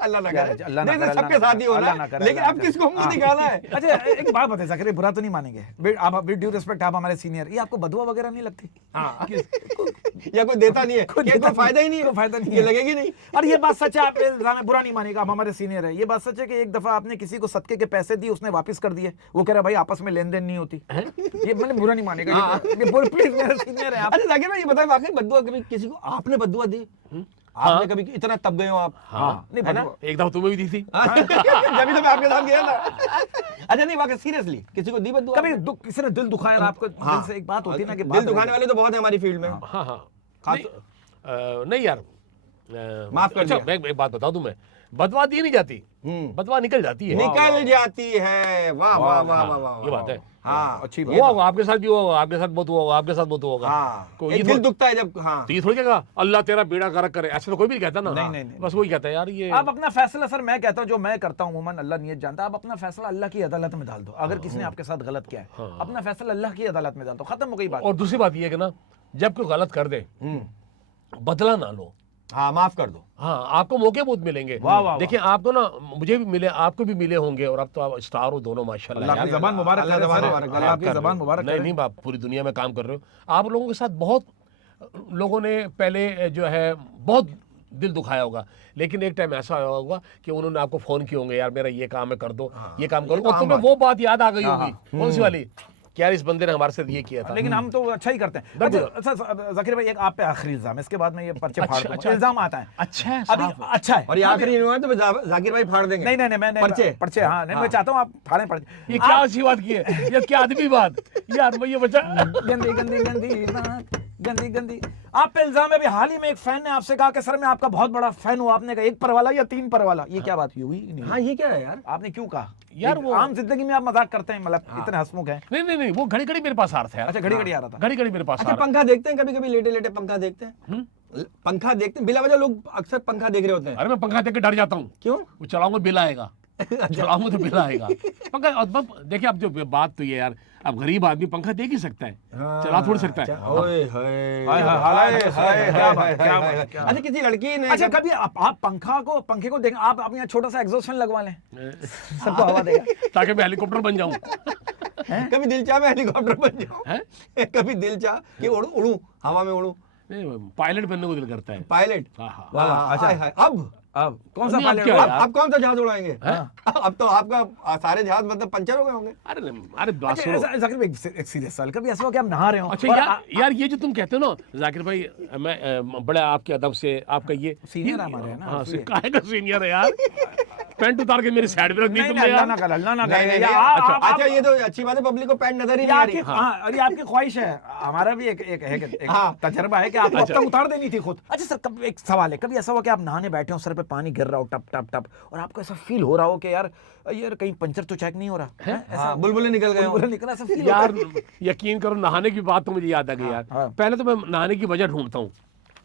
अल्लाह ना करे, अल्लाह ना नहीं, करे, सबके साथ ही अल्लाह होना ना है, करे, लेकिन अल्लाह अब ना किसको मुंह दिखाना है? अच्छा एक बात बताइए जाकिर, बुरा तो नहीं मानेंगे, आप विद ड्यू रिस्पेक्ट, आप हमारे सीनियर, ये आपको बदुआ वगैरह नहीं लगती? हाँ। या कोई देता नहीं है, ये कोई फायदा ही नहीं है, कोई फायदा नहीं ये है। लगेगी नहीं। और ये बात सच है, आप इल्जाम है, बुरा नहीं मानेगा, आप हमारे सीनियर है, ये बात सच है कि एक दफा आपने किसी को सदके के पैसे दिए, उसने वापस कर दिए, वो कह रहा है भाई आपस में लेन देन नहीं होती। ये मैंने बुरा नहीं मानेगा, प्लीज मेरे सीनियर है आप। अच्छा जाकिर भाई, ये बताएं, वाकई बद्दुआ कभी किसी को आपने बद्दुआ दी? आपने कभी इतना तब गए हो आप? हाँ, नहीं है ना? बदुआ- एक दफा तुम्हें भी दी थी। जब तो मैं आपके साथ गया था। अच्छा नहीं, वाकई सीरियसली किसी को दी बद्दुआ? कभी किसी ने दिल दुखाया और आपको दिल से एक बात होती है ना कि दिल दुखाने वाले तो बहुत है हमारी फील्ड में। हाँ नहीं, नहीं यार, माफ कर अच्छा दिया। मैं एक बात बताऊं तुम्हें, बदवा दी नहीं जाती, बदवा निकल जाती है। निकल जाती है। वाह वाह वाह वाह वाह, ये बात है। हाँ, अच्छी हुआ होगा, आपके साथ भी होगा, आपके साथ बहुत हुआ होगा, आपके साथ बहुत होगा। हाँ, कोई एक ये दिल थोड़ी- दुखता है जब। हाँ, तो ये थोड़ी कहेगा अल्लाह तेरा बेड़ा गर्क करे, ऐसा तो कोई भी नहीं कहता ना। नहीं। बस वही कहता है यार ये। आप अपना फैसला, सर मैं कहता हूं जो मैं करता हूं उमूमन, अल्लाह नियत जानता है, आप अपना फैसला अल्लाह की अदालत में डाल दो। अगर किसी ने आपके साथ गलत किया है, अपना फैसला अल्लाह की अदालत में डाल दो, खत्म हो गई बात। और दूसरी बात ये है कि ना, जब कोई गलत कर दे बदला ना लो। हाँ, माफ कर दो। हाँ, आपको मौके बहुत मिलेंगे। वाह। देखिए आपको ना, मुझे भी मिले, आपको भी मिले होंगे, और अब तो आप स्टार हो दोनों माशाल्लाह अल्लाह यार। की जबान मुबारक अल्लाह करे, जबान सर। मुबारक करे, अल्लाह की कर जबान रहे हो। मुबारक नहीं करे। नहीं बाप, पूरी दुनिया में काम कर रहे हो आप लोगों के साथ। बहुत लोगों ने पहले जो है बहुत दिल दुखाया होगा, लेकिन एक टाइम ऐसा होगा कि उन्होंने आपको फोन किए होंगे, यार मेरा ये काम है कर दो, ये काम करो, और तुम्हें वो बात याद आ गई होगी। कौन सी वाली कि यार इस बंदे ने हमारे साथ ये किया था। लेकिन हम तो अच्छा ही करते हैं। अच्छा जाकिर भाई, एक आप पे आखिरी इल्जाम, इसके बाद में ये पर्चे फाड़ दूंगा। इल्जाम आता है अच्छा है अभी, साहब। अच्छा है। और ये आखिरी हुआ तो जाकिर भाई फाड़ देंगे। नहीं मैं पर्चे, हाँ नहीं, मैं चाहता हूँ आप फाड़ें पर्चे। ये क्या अच्छी बात की है, ये क्या आदमी बात यार, मैं ये बच्चा गंदी गंदी गंदी बात, गंदी गंदी। आप पे इल्जाम है, अभी हाल ही में एक फैन ने आपसे कहा कि सर मैं आपका बहुत बड़ा फैन हूँ। आपने कहा 1 पर वाला या 3 पर वाला, ये क्या बात हुई कि नहीं? हाँ, ये क्या है यार? आपने क्यों कहा? यार एक वो- आम जिंदगी में आप मजाक करते हैं, मतलब इतने हंसमुख हैं। नहीं, वो घड़ी घड़ी मेरे पास आ रहा था यार। अच्छा, घड़ी आ रहा था। घड़ी घड़ी मेरे पास आ अच्छा, रहा। पंखा देखते हैं कभी कभी, लेटे लेटे पंखा देखते हैं? पंखा देखते हैं बिला वजह, लोग अक्सर पंखा देख रहे होते हैं। अरे मैं पंखा देख के डर जाता हूँ, क्यों? वो चलाऊंगा बिल आएगा, चलाऊंगा तो बिल आएगा। पंखा देखिए, अब जो बात तो ये यार, अब गरीब आदमी पंखा देख ही सकता है, चला थोड़ी सकता है। ओए हाय, अच्छा, किसी लड़की ने अच्छा, कभी आप पंखे को देखें, आप अपने यहाँ छोटा सा एग्जॉस्ट फैन लगवा लें, सबको हवा देगा। ताकि मैं हेलीकॉप्टर बन जाऊं। कभी दिल चाह मैं हेलीकॉप्टर बन जाऊं, हैं? कभी दिल चाह कि उड़ूं, हवा में उड़ूं, नहीं, पायलट बनने को दिल करता है। पायलट। हाँ। वाह, अच्छा है। अब कौन सा नहीं, अब पायलट? क्या आप- है? अब कौन सा जहाज उड़ाएंगे? अब तो आपका सारे जहाज मतलब पंचर हो गए होंगे। अरे बात सुनो। जाकिर भाई, एक सीरियस सवाल, कभी ऐसा हो कि आप नहा रहे हो अच्छा और यार ये जो तुम कहते हो ना जाकिर भाई, मैं बड़ा आपके अदब से आपका ये सीनियर हमारे हैं ना, हाँ, इसलिए। काहे का सीनियर है यार। पैंट उतार के मेरी साइड पे रख दी नहीं, तुमने अल्लाह यार। ना करे, अल्लाह ना नहीं, करे। नहीं, या नहीं, आप- अच्छा, ये तो अच्छी बात है, पब्लिक को पैंट नजर ही ये नहीं आ आपकी, रही। हाँ, और ये आपकी ख्वाहिश है, हमारा भी एक हाँ। तजर्बा है कि आपको अब अच्छा। तक उतार देनी थी खुद। अच्छा सर, कब एक सवाल है, कभी ऐसा हुआ कि आप नहाने बैठे हो, सर पे पानी गिर रहा हो टप टप टप, और आपको ऐसा फील हो रहा हो कि यार कहीं पंचर तो चेक नहीं हो रहा है? हाँ, बुलबुले निकल गए हों। बुलबुले निकला, ऐसा फील यार यकीन करो, नहाने की बात तो मुझे याद आ गई यार। हाँ। पहले तो मैं नहाने की वजह ढूंढता हूँ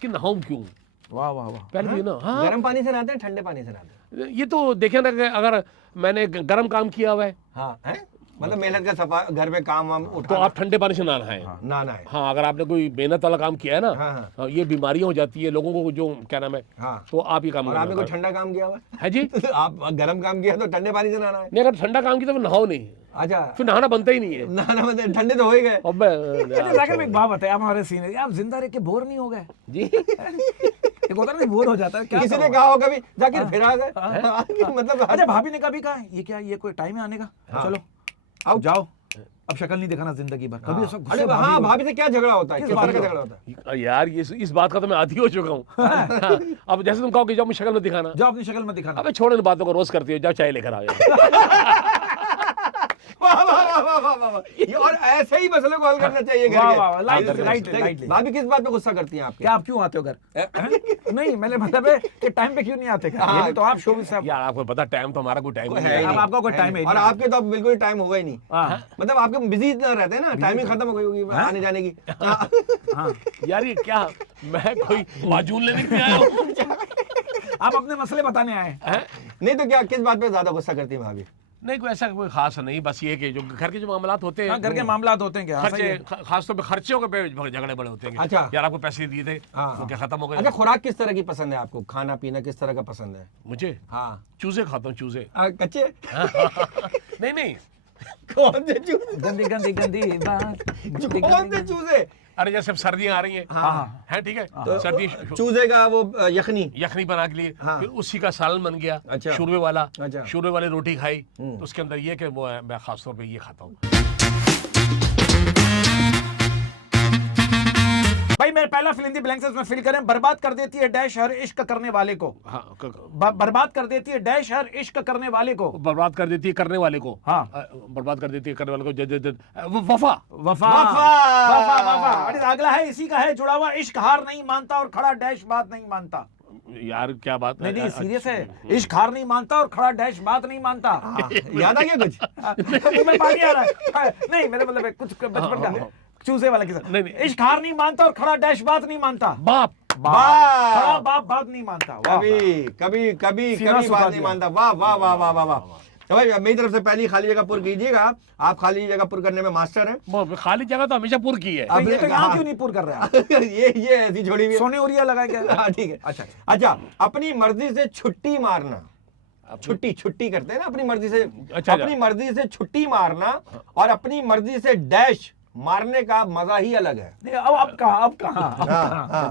कि नहाऊं क्यों। वाह वाह वाह। पहले भी ना, हाँ, गर्म पानी से नहाते हैं, ठंडे पानी से नहाते हैं? ये तो देखे ना कि अगर मैंने गर्म काम किया हुआ है हाँ, है मतलब मेहनत का सफा, घर में काम वाम तो उठा आप ठंडे पानी से नहाना है। नहाना है। हाँ, अगर आपने कोई मेहनत वाला काम किया है ना, हाँ, हाँ। हाँ, ये बीमारियां हो जाती है लोगों को, जो क्या नाम है, हाँ। तो आप ये काम और करना आपने कोई होता ठंडा काम किया हुआ है जी। है? आप गर्म काम किया तो ठंडे पानी से नहाना है? नहीं, अगर ठंडा काम किया तो नहाओ नहीं, अच्छा, फिर नहाना बनता ही नहीं है। नहाना मतलब ठंडे तो हो ही गए। अब अच्छा जाकिर भाई, एक बात बताइए, आप हमारे सीनियर, आप जिंदा रह के बोर नहीं हो गए? जी, एक होता है ना, बोर हो जाता है, क्या किसी ने कहो? कहा हो कभी जाकिर फिर आ गए? मतलब अच्छा, भाभी ने कभी कहा ये क्या, ये कोई टाइम है आने का? चलो आओ। जाओ, अब शक्ल नहीं दिखाना जिंदगी भर। कभी ऐसा गुस्से अरे भाभी हाँ, हो? भाभी से क्या झगड़ा होता है? किस किस बात तरह का का? झगड़ा होता है? यार ये इस बात का तो मैं आदी हो चुका हूँ। हाँ, अब जैसे तुम कहो कि जाओ मुझे शक्ल मत दिखाना, जाओ अपनी शक्ल मत दिखाना। अबे छोड़ो इन बातों को, रोज करती हो, जाओ चाय लेकर आओ यार। वाह, वाह, वाह, वाह, वाह, वाह, वाह। ये और ऐसे ही मसले को हल करना चाहिए घर वाह, के। वाह, वाह, lightly, देखिए, lightly, lightly। भाभी किस बात पे गुस्सा करती हैं आपके? क्या आप क्यों आते हो घर? नहीं, मैंने मतलब है कि टाइम पे क्यों नहीं आते घर? ये भी तो आप शोबिज़ से यार आपको पता, टाइम तो हमारा कोई टाइम है नहीं ही है। अब नहीं। आपका कोई टाइम है ही और नहीं। आपके तो अब बिल्कुल टाइम होगा ही नहीं। हाँ। मतलब आपके बिजी इतना रहते हैं ना, टाइमिंग खत्म हो गई होगी आने जाने की। हाँ। हाँ, यार ये क्या, मैं कोई माजून लेने के लिए आया हूँ? आप अपने मसले बताने आए हैं। हैं? नहीं तो क्या, किस बात पे ज्यादा गुस्सा करती है भाभी? नहीं, कोई ऐसा कोई खास नहीं, बस ये कि जो घर के जो मामलात होते हैं, हाँ, घर के मामलात होते हैं क्या? हाँ, सही खर्चे, है। खास तौर पे खर्चों के पे झगड़े बड़े होते हैं कि अच्छा। यार आपको पैसे दिए थे हाँ, तो क्या खत्म हो गए? अच्छा, खुराक किस तरह की पसंद है आपको? खाना पीना किस तरह का पसंद है? मुझे हाँ, चूजे खाता हूँ, चूजे। कच्चे? नहीं, कौन से चूजे? गंदी गंदी गंदी बात, गंदी कौन से गंदी। चूजे? अरे जैसे अब सर्दियां आ रही हैं, हाँ। है ठीक है, तो सर्दी चूजे का वो यखनी। यखनी बना के लिए, हाँ। फिर उसी का सालन बन गया, अच्छा। शूरबे वाला, अच्छा। शूरबे वाली रोटी खाई, तो उसके अंदर ये कि वो है, मैं खास तौर पे ये खाता हूँ। भाई मेरा पहला फिल इन द ब्लैंक्स में फिल करें। बर्बाद कर देती है डैश हर इश्क करने वाले को। हाँ, बर्बाद कर देती है डैश हर इश्क करने वाले को। बर्बाद कर देती है करने वाले को। हाँ। बर्बाद कर देती है करने वाले को। वफा। वफा वफा। वफा वफा। अरे अगला है, इसी का है जुड़ा हुआ, इश्क हार नहीं मानता और खड़ा डैश बात नहीं मानता। यार क्या बात नहीं नहीं, सीरियस है, इश्क हार नहीं मानता और खड़ा डैश बात नहीं मानता। याद आ गया कुछ? मुंह में पानी आ रहा है। नहीं, मेरे मतलब है कुछ बचपन का चूजे वाला किस्सा। नहीं, नहीं। इश्क हार नहीं मानता और खड़ा डैश बात नहीं मानता। बाप। खड़ा बाप बात नहीं मानता। वाह। कभी कभी कभी सीना कभी सुखा बात नहीं दिया। मानता। वाह वाह वाह वाह वाह वाह। तो भाई मेरी तरफ से पहली खाली जगह पुर कीजिएगा। आप खाली जगह पुर करने में मास्टर हैं। खाली जगह तो हमेशा पूरी की है। तो ये तो यहाँ क्यों नहीं पूर कर रहे आप? ये ऐसी छोड़ी हुई है। सोने उरिया लगाए क्या? हाँ, ठीक है। अच्छा। अच्छा, अपनी मर्जी से छुट्टी मारना। छुट्टी करते हैं ना, अपनी मर्जी से। अच्छा। अपनी मर्जी से छुट्टी मारना और अपनी मर्जी से डैश मारने का मजा ही अलग है। नहीं, अब कहाँ?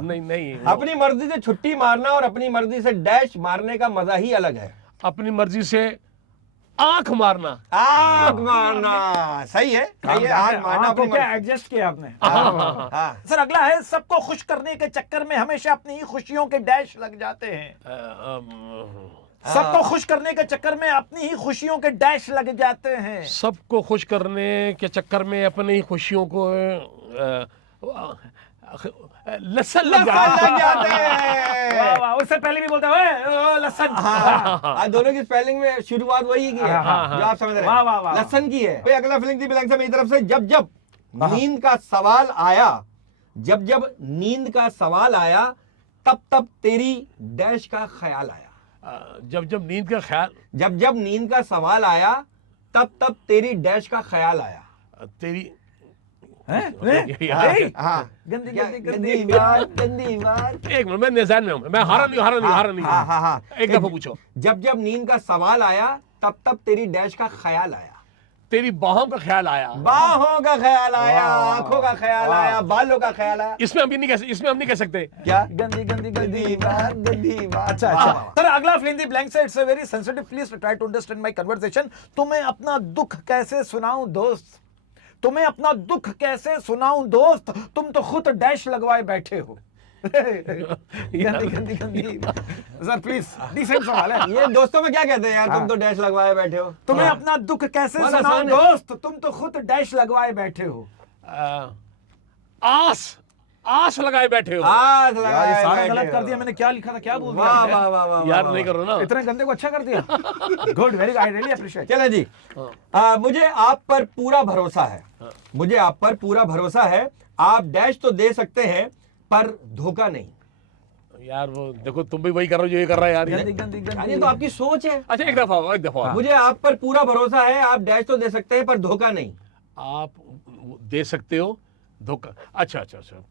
नहीं, अपनी मर्जी से छुट्टी मारना और अपनी मर्जी से डैश मारने का मजा ही अलग है। अपनी मर्जी से आंख मारना। आंख मारना सही है, सही है। आंख मारना आपको अपनी क्या मर्जी। एडजस्ट किया आपने? हाँ। सर अगला है, सबको खुश करने के चक्कर में हमेशा अपनी ही खुशियों के डैश लग जाते हैं। सबको खुश करने के चक्कर में अपनी ही खुशियों के डैश लग जाते हैं। सबको खुश करने के चक्कर में अपनी खुशियों को लसन लग लसन लग जाता जाते वाह हैं। वाह, उससे पहले भी बोलता है लसन। हाँ, आज दोनों की स्पेलिंग में शुरुआत वही की है हाँ, जो आप समझ रहे वाह, वाह, वाह। हैं, लसन की है। भाई अगला फीलिंग थी ब्लैंक से मेरी तरफ से, जब जब नींद का सवाल आया, जब जब नींद का सवाल आया, तब तब तेरी डैश का ख्याल आया। जब जब नींद का ख्याल, जब जब नींद का सवाल आया, तब तब तेरी डैश का ख्याल आया। तेरी हाँ, गंदी क्या- गंदी गंदी गंदी बात, गंदी बात। एक मिनट, मैं निजान में हूं, मैं हारा नहीं हाँ, हाँ, हाँ। एक दफा पूछो। जब जब नींद का सवाल आया, तब तब तेरी डैश का ख्याल आया। तेरी बाहों का ख्याल आया। बाहों का ख्याल आया, आंखों का ख्याल आया, बालों का ख्याल आया। इसमें हम नहीं कह सकते। क्या? गंदी गंदी गंदी गंदी बात, गंदी बात। अच्छा वाह, अच्छा वाह, वाह। सर अगला फिल इन द ब्लैंक्स है, it's a very sensitive, please try to understand my conversation. तुम्हें अपना दुख कैसे सुनाऊं दोस्त, तुम्हें अपना दुख कैसे सुनाऊं दोस्त, तुम तो खुद डैश लगवाए बैठे हो। गंदी गंदी गंदी सर प्लीज, डिसेंट सवाल है। ये दोस्तों में क्या कहते हैं यार, तुम तो डैश लगवाए बैठे हो। तुम्हें अपना दुख कैसे बहुत सुनाऊं आसान है। दोस्त, तुम तो खुद डैश लगवाए बैठे हो। आस लगाए बैठे हो। आस यार ये लगाए सारा बैठे गलत हो। कर दिया मैंने, क्या लिखा था, क्या बोल वाह दिया? वाह वाह वाह यार वाह, नहीं वाह। करो ना। इतने गंदे को अच्छा कर दिया। Good, very good, I really appreciate. चले जी, मुझे आप पर पूरा भरोसा है, मुझे आप पर पूरा भरोसा है। आप डैश तो दे सकते हैं पर धोखा नहीं। यार वो देखो, तुम भी वही कर रहे हो जो ये कर रहा है यार। गंदी गंदी यार, गंदी ये तो आपकी सोच है। अच्छा एक दफा मुझे आप पर पूरा भरोसा है, आप डैश तो दे सकते हैं पर धोखा नहीं। आप दे सकते हो धोखा। अच्छा अच्छा अच्छा,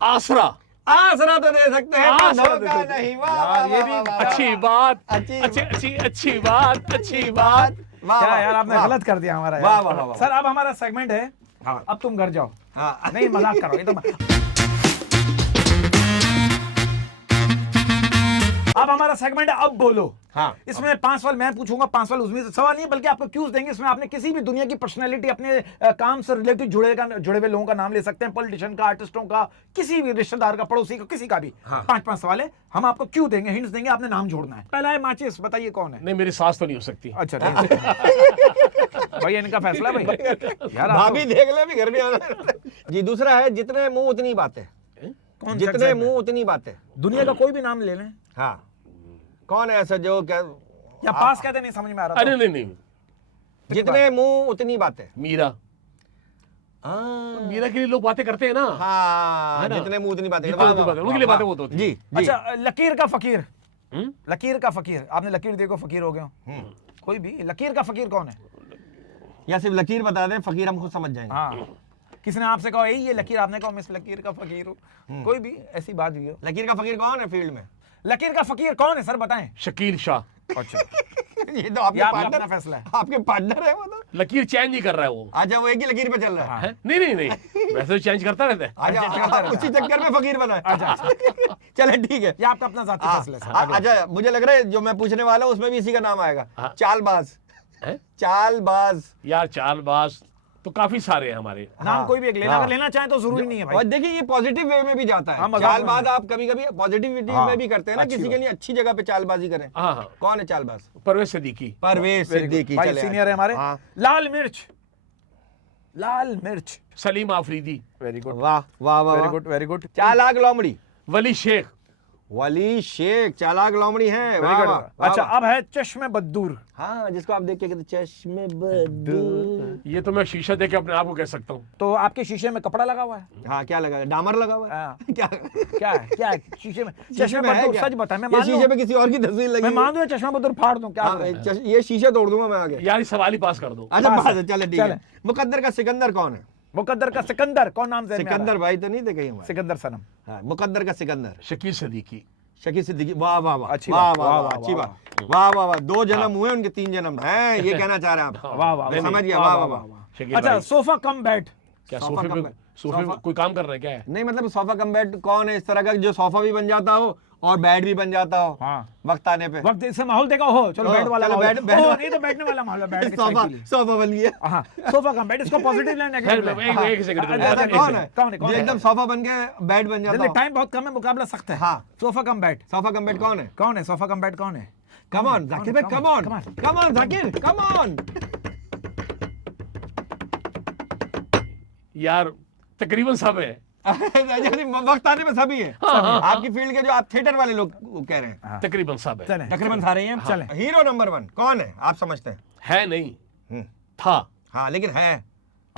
आसरा। आसरा तो दे सकते हैं पर आसरा दे धोखा सकते हैं। नहीं। वाह यार, वाह ये वाह, भी वाह, वाह, अच्छी वाह। बात, अच्छी अच्छी बात, अच्छी बात। वाह, क्या वाह, यार, आपने वाह। गलत कर दिया हमारा वाह, यार। वाह, वाह, वाह। सर अब हमारा सेगमेंट है, हाँ। अब तुम घर जाओ। हाँ। नहीं मजाक करो, ये तो अब हमारा सेगमेंट है अब बोलो। हाँ। इसमें 5 सवाल मैं पूछूंगा, 5 सवाल उसमें से। सवाल नहीं बल्कि आपको क्यूज देंगे, इसमें आपने किसी भी दुनिया की पर्सनैलिटी, अपने काम से रिलेटेड जुड़े हुए लोगों का नाम ले सकते हैं, पॉलिटिशियन का, आर्टिस्टों का, किसी भी रिश्तेदार का, पड़ोसी का, किसी का भी। हाँ। 5 सवाल है, हम आपको क्यू देंगे, हिंट्स देंगे, आपने नाम जोड़ना है। पहला है माचिस, बताइए कौन है? नहीं, मेरी सास तो नहीं हो सकती। अच्छा नहीं। भाई इनका फैसला भाई। यार आप भाभी देख ले, भी घर में आना। जी, दूसरा है जितने मुंह उतनी बातें। कौन जितने सक्सेस मुंह उतनी बातें। दुनिया का कोई भी नाम ले लें, हाँ, कौन है ऐसा जो क्या? या पास कहते नहीं समझ में आ रहा अरे था। नहीं नहीं, जितने मुंह उतनी बातें। मीरा। हाँ, मीरा के लिए लोग बातें करते हैं ना। हाँ, है ना? जितने मुंह उतनी बातें। जितने वाह, उतनी वाह, बातें, उनके लिए वाह, बातें वाह। वो तो होती जी, जी। अच्छा लकीर का फकीर, हम्म? लकीर का फकीर, आपने लकीर देखो फकीर हो गए हो। कोई भी लकीर का फकीर कौन है? या सिर्फ लकीर बता दें, फकीर हम खुद समझ जाएंगे। हाँ, किसने आपसे कहा ये लकीर, आपने कहा मिस लकीर का फकीर हो? कोई भी ऐसी बात हुई हो। लकीर का फकीर कौन है फील्ड में? लकीर का फकीर कौन है सर, बताएं। शकील शाह। अच्छा, ये तो आपके ये आपका पार्टनर अपना फैसला है। आपके पार्टनर है वो तो। लकीर चेंज नहीं कर रहा है वो। अच्छा, वो एक ही लकीर पे चल रहा है। है? नहीं नहीं नहीं, वैसे तो चेंज करता रहता है। अच्छा, चलता रहता है। उसी चक्कर में फकीर बना है। चले ठीक है। ये आपका अपना जाती हाँ, फैसला है सर। अच्छा, मुझे लग रहा है जो मैं पूछने वाला हूँ उसमें भी इसी का नाम आएगा। हाँ। चालबाज। है? चालबाज। यार चालबाज तो काफी सारे हैं हमारे। नाम कोई भी एक लेना, हाँ। अगर लेना चाहें तो जरूरी नहीं है और भाई। देखिए ये पॉजिटिव वे में भी जाता हाँ, है। मजाक में चालबाज नहीं। आप कभी कभी पॉजिटिविटी हाँ, में भी करते हैं ना, अच्छी किसी के बात। लिए अच्छी जगह पे चालबाजी करें। हाँ हाँ, कौन है चालबाज? परवेज सिद्दीकी। Parvez Very good। सिद्दीकी। भाई चले सीनियर है हमारे। हाँ। लाल मिर्च, लाल मिर्च। सलीम आफरीदी। वेरी गुड, वाह वाह वाह वेरी वाह। Good, very good. चालाक लोमड़ी। वली शेख। वली शेख चालाक लोमड़ी है। वेरी वाह गुड। वाह, वाह, अच्छा वाह। अब है चश्मे बद्दूर। हाँ, जिसको आप देख के कहते चश्मे बदूर। ये तो मैं शीशा देख के अपने आप को कह सकता हूँ। तो आपके शीशे में कपड़ा लगा हुआ है? हाँ, क्या लगा है? डामर लगा हुआ है? हाँ। क्या? क्या है, क्या है शीशे में? शीशे चश्मे में है बद्दूर, क्या? सच बता, मैं ये मान शीशे लूं, पे किसी और की तस्वीर लगी मैं हुई मान दूं चश्मा बद्दूर फाड़ दूं, क्या हाँ, करूं? ये शीशे तोड़ दूंगा मैं आगे। यार ये सवाल ही पास कर दो। अच्छा, पास बात है। है, चले ठीक चले। है। मुकद्दर का सिकंदर कौन है? मुकद्दर का सिकंदर कौन नाम ज़हन में आ रहा है? सिकंदर भाई तो नहीं थे कहीं हमारे? सिकंदर सनम। हाँ, मुकद्दर का सिकंदर। शकील सिद्दीकी। शकील सिद्दीकी। वाह वाह वाह, अच्छी वाह बात, वाह वाह, वाह, वाह, अच्छी वाह, बात। वाह वाह वाह, 2 जन्म हुए उनके, 3 जन्म हैं, ये कहना चाह रहे हैं आप? वाह वाह, मैं समझ गया। वाह, वाह वाह, वाह वाह। शकील अच्छा भाई। Sofa cum bed. क्या सोफा सोफे कम पे है। सोफे पे सोफा- कोई काम कर रहे हैं क्या है? नहीं मतलब सोफा कम बेड कौन है इस तरह का जो सोफा भी बन जाता हो और बेड भी बन जाता हो हाँ। वक्त आने पे। वक्त इससे माहौल देखा हो, चलो बेड वाला चलो माहौल। बेड ओह, नहीं तो बैठने वाला माहौल है, बैठ के चाय सोफा पी ली। सोफा बन गया। हाँ, सोफा कम बेड, इसको पॉजिटिव लें, नेगेटिव लें। एक सेकंड ऐसा कौन है कौन है? जो एकदम सोफा बन के बेड बन जाता जल्दी, हो? टाइम बहुत कम है, मुकाबला सख्त है। हाँ। Sofa cum bed sofa cum bed कौन है? कौन है? सोफा कम बेड कौन है? कम ऑन जाकिर भाई, come on come on Zakir, come on. यार तकरीबन सब है। यानी वक्त आने पे सभी है। आपकी फील्ड के जो आप थिएटर वाले लोग कह रहे हैं तकरीबन सब है। चलें। तकरीबन सारे हैं। चलें। हीरो नंबर 1 कौन है आप समझते हैं? है नहीं, हम्म, था। हाँ लेकिन है।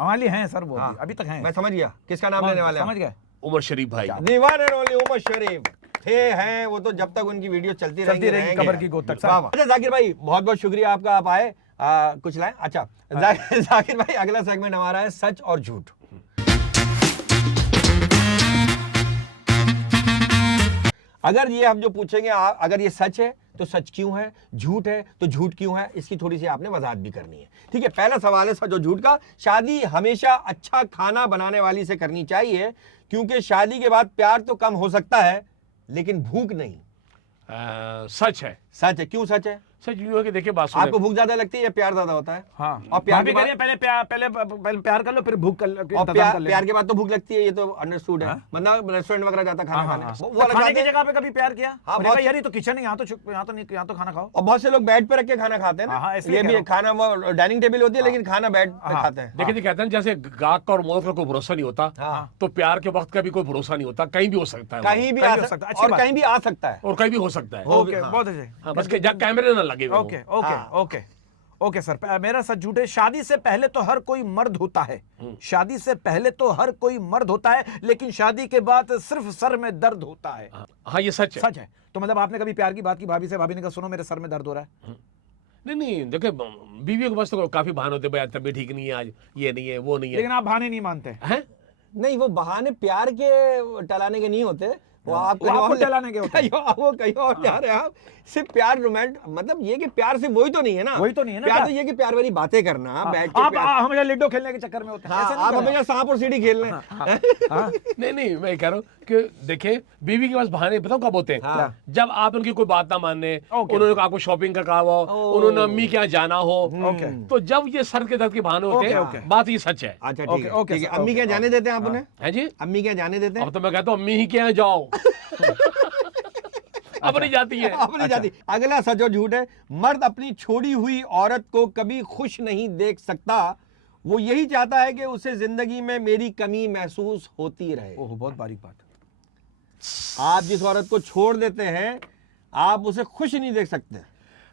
हमारे लिए हैं सर वो, हाँ, अभी तक हैं। मैं समझ गया किसका नाम लेने वाले समझ हैं। गए? उमर शरीफ भाई। दीवान एंड ओनली उमर शरीफ थे हैं वो तो जब तक उनकी वीडियो चलती रहेंगी कब्र की गोद तक। वाह वाह। अच्छा जाकिर भाई बहुत बहुत शुक्रिया आपका, आप आए। कुछ लाए? अच्छा जाकिर भाई अगला सेगमेंट हमारा है सच और झूठ। अगर ये हम जो पूछेंगे अगर ये सच है तो सच क्यों है, झूठ है तो झूठ क्यों है, इसकी थोड़ी सी आपने वजाहत भी करनी है। ठीक है, पहला सवाल है सच और झूठ का। शादी हमेशा अच्छा खाना बनाने वाली से करनी चाहिए क्योंकि शादी के बाद प्यार तो कम हो सकता है लेकिन भूख नहीं। सच है। सच है। क्यों सच है? सच यूं है कि देखिए बात सुने। आपको भूख ज्यादा लगती है या प्यार ज्यादा होता है? हाँ। और प्यार भी के बाद करिए, पहले प्यार कर लो, फिर भूख कर लो, और प्यार के बाद तो भूख लगती है, ये तो अंडरस्टूड है। मतलब रेस्टोरेंट वगैरह जाता खाना खाने, वो अलग खाने बात की है। जगह पे कभी प्यार किया? हाँ, मैंने बहुत- कहा, यार ये तो किचन है, यहाँ तो खाना खाओ। और बहुत से लोग बेड पे रख के खाना खाते हैं हाँ, ना, इसलिए ये कह भी रहा हूँ। खाना वो डाइनिंग टेबल होती है लेकिन खाना बेड पे खाते हैं। देखिए जी, कहते हैं जैसे गाहक का और मौत का कोई भरोसा नहीं होता, हाँ। तो प्यार के वक्त का भी कोई भरोसा नहीं होता। कहीं भी हो सकता है वो। कहीं भी कहीं आ भी हो सकता सकता है, है अच्छी और बात कहीं भी आ सकता है। और कहीं भी हो सकता है। हो भी- ओके, हाँ। बहुत अच्छे। हाँ, बस जब कैमरे ना लगे वो। ओके ओके हाँ। ओके ओके सर, मेरा सच झूठ है। शादी से पहले तो हर कोई मर्द होता है, शादी से पहले तो हर कोई मर्द होता है, लेकिन शादी के बाद सिर्फ सर में दर्द होता है। हाँ ये सच है। सच है। तो मतलब आपने कभी प्यार की बात की भाभी से, भाभी ने कहा सुनो मेरे सर में दर्द हो रहा है? नहीं देखिए, बीवियों के पास तो काफी बहाने होते हैं, भाई तबीयत ठीक नहीं है आज, ये नहीं है, वो नहीं है। लेकिन आप बहाने नहीं मानते हैं? नहीं वो बहाने प्यार के टलाने के नहीं होते, वो आप वो आपको टलाने के होते हैं। वो कहीं और जा रहे हैं आप। सिर्फ प्यार मतलब ये कि प्यार सिर्फ वही तो नहीं है ना। वही तो नहीं है ना, प्यार क्या? तो ये कि प्यार वाली बातें करना, बैठ के आप प्यार- हमेशा लिडो खेलने के चक्कर में होते हैं। हाँ, ऐसा नहीं आप करें। हमेशा सांप और सीढ़ी खेल रहे हैं। हाँ। नहीं मैं कह रहा हूँ कि देखिए, बीवी के पास बहाने बताओ कब होते हैं? हाँ। जब आप उनकी कोई बात ना मानने, ओके। उन्होंने आपको शॉपिंग का कहा हो, उन्होंने अम्मी के यहाँ जाना हो, ओके। तो जब ये सर के दर्द के बहाने होते ओके, हैं, ओके। बात ये सच है। अच्छा ओके, ठीक है, ओके ठीक है। सर, अम्मी ओके, क्या जाने देते हैं आप उन्हें? है जी? अम्मी क्या जाने देते हैं? अब तो मैं कहता हूँ अम्मी ही के यहाँ जाओ। अब नहीं जाती है। अब नहीं जाती। अगला सच और झूठ है। मर्द अपनी छोड़ी हुई औरत को कभी खुश नहीं देख सकता, वो यही चाहता है कि उसे जिंदगी में मेरी कमी महसूस होती रहे। ओह, बहुत बारीक बात। आप जिस औरत को छोड़ देते हैं आप उसे खुश नहीं देख सकते।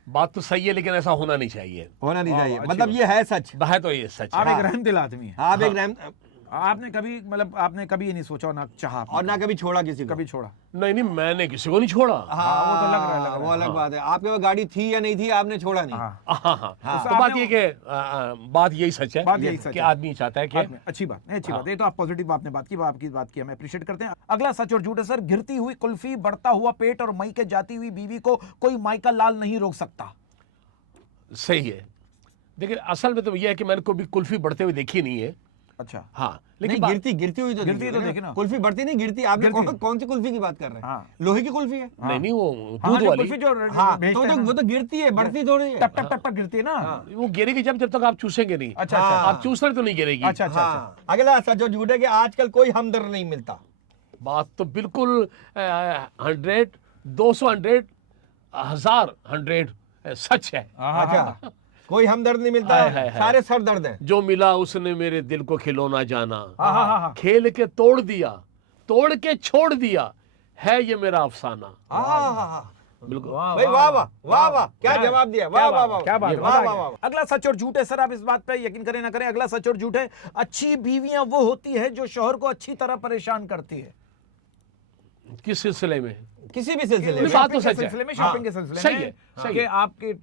बात तो सही है, लेकिन ऐसा होना नहीं चाहिए। होना नहीं वाह, चाहिए, अच्छी मतलब बात। ये है सच। है तो ये सच आप है। एक रहमदिल आदमी हैं। आप एक रहम आपने कभी मतलब आपने कभी ये नहीं सोचा ना चाहा और ना कभी छोड़ा किसी को। कभी छोड़ा? नहीं मैंने किसी को नहीं छोड़ा। हाँ, वो तो लग रहा है, वो अलग बात है। आपके पास गाड़ी थी या नहीं थी, आपने छोड़ा नहीं। हाँ। हाँ। तो तो बात आपने- ये कि बात यही सच है, बात यही सच कि है। आदमी चाहता है कि अच्छी बात नहीं, अच्छी बात है। ये तो आप पॉजिटिव आपने बात की, आपकी बात की हम अप्रिशिएट करते हैं। अगला सच और झूठ है सर। गिरती हुई कुल्फी, बढ़ता हुआ पेट और मई के जाती हुई बीवी को कोई माइका लाल नहीं रोक सकता। सही है। देखिए असल में तो यह है कि मैंने कभी कुल्फी बढ़ते हुए देखी नहीं है। अच्छा। हाँ, लेकिन लेकिन गिरती हुई तो गिरती देखी तो ना। देखी ना। कुल्फी बढ़ती नहीं, गिरती। आपने गिरती। कौन सी कुल्फी की बात कर रहे हैं? हाँ। लोहे की कुल्फी है। नहीं वो हाँ, दूध जो वाली। कुल्फी जो हाँ, भेजते हैं तो ना, वो तो गिरती है, बढ़ती थोड़ी है। टप टप टप टप गिरती है ना। वो गिरेगी जब तक आप चूसेंगे नहीं। अच्छा, अच्छा। आप चूस रहे तो नहीं गिरेगी। अच्छा अच्छा अच्छा। हाँ। अगला सच और झूठ है कि आजकल कोई हमदर्द नहीं मिलता। बात तो बिल्कुल 100, 200, 100, 1000, 100 सच है। अच्छा, कोई हमदर्द नहीं मिलता, हाय, हाय, हाय। सारे सर दर्द है। जो मिला उसने मेरे दिल को खिलौना जाना, हाँ। खेल के तोड़ दिया, तोड़ के छोड़ दिया, है ये मेरा अफसाना। बिल्कुल। भाई वाह वाह वाह वाह, क्या जवाब दिया, वाह वाह वाह, क्या बात है, वाह मजा आ वाह गया। वाह। अगला सच और झूठ है सर, आप इस बात पे यकीन करें ना करें, अगला सच और झूठ है। अच्छी बीवियां वो होती है जो शौहर को अच्छी तरह परेशान करती है। किस सिलसिले में? किसी भी सिलसिले नहीं, में। बात तो शॉपिंग के सच है। सिलसिले में, शॉपिंग के सिलसिले सही में, है, सही कि है। आपकी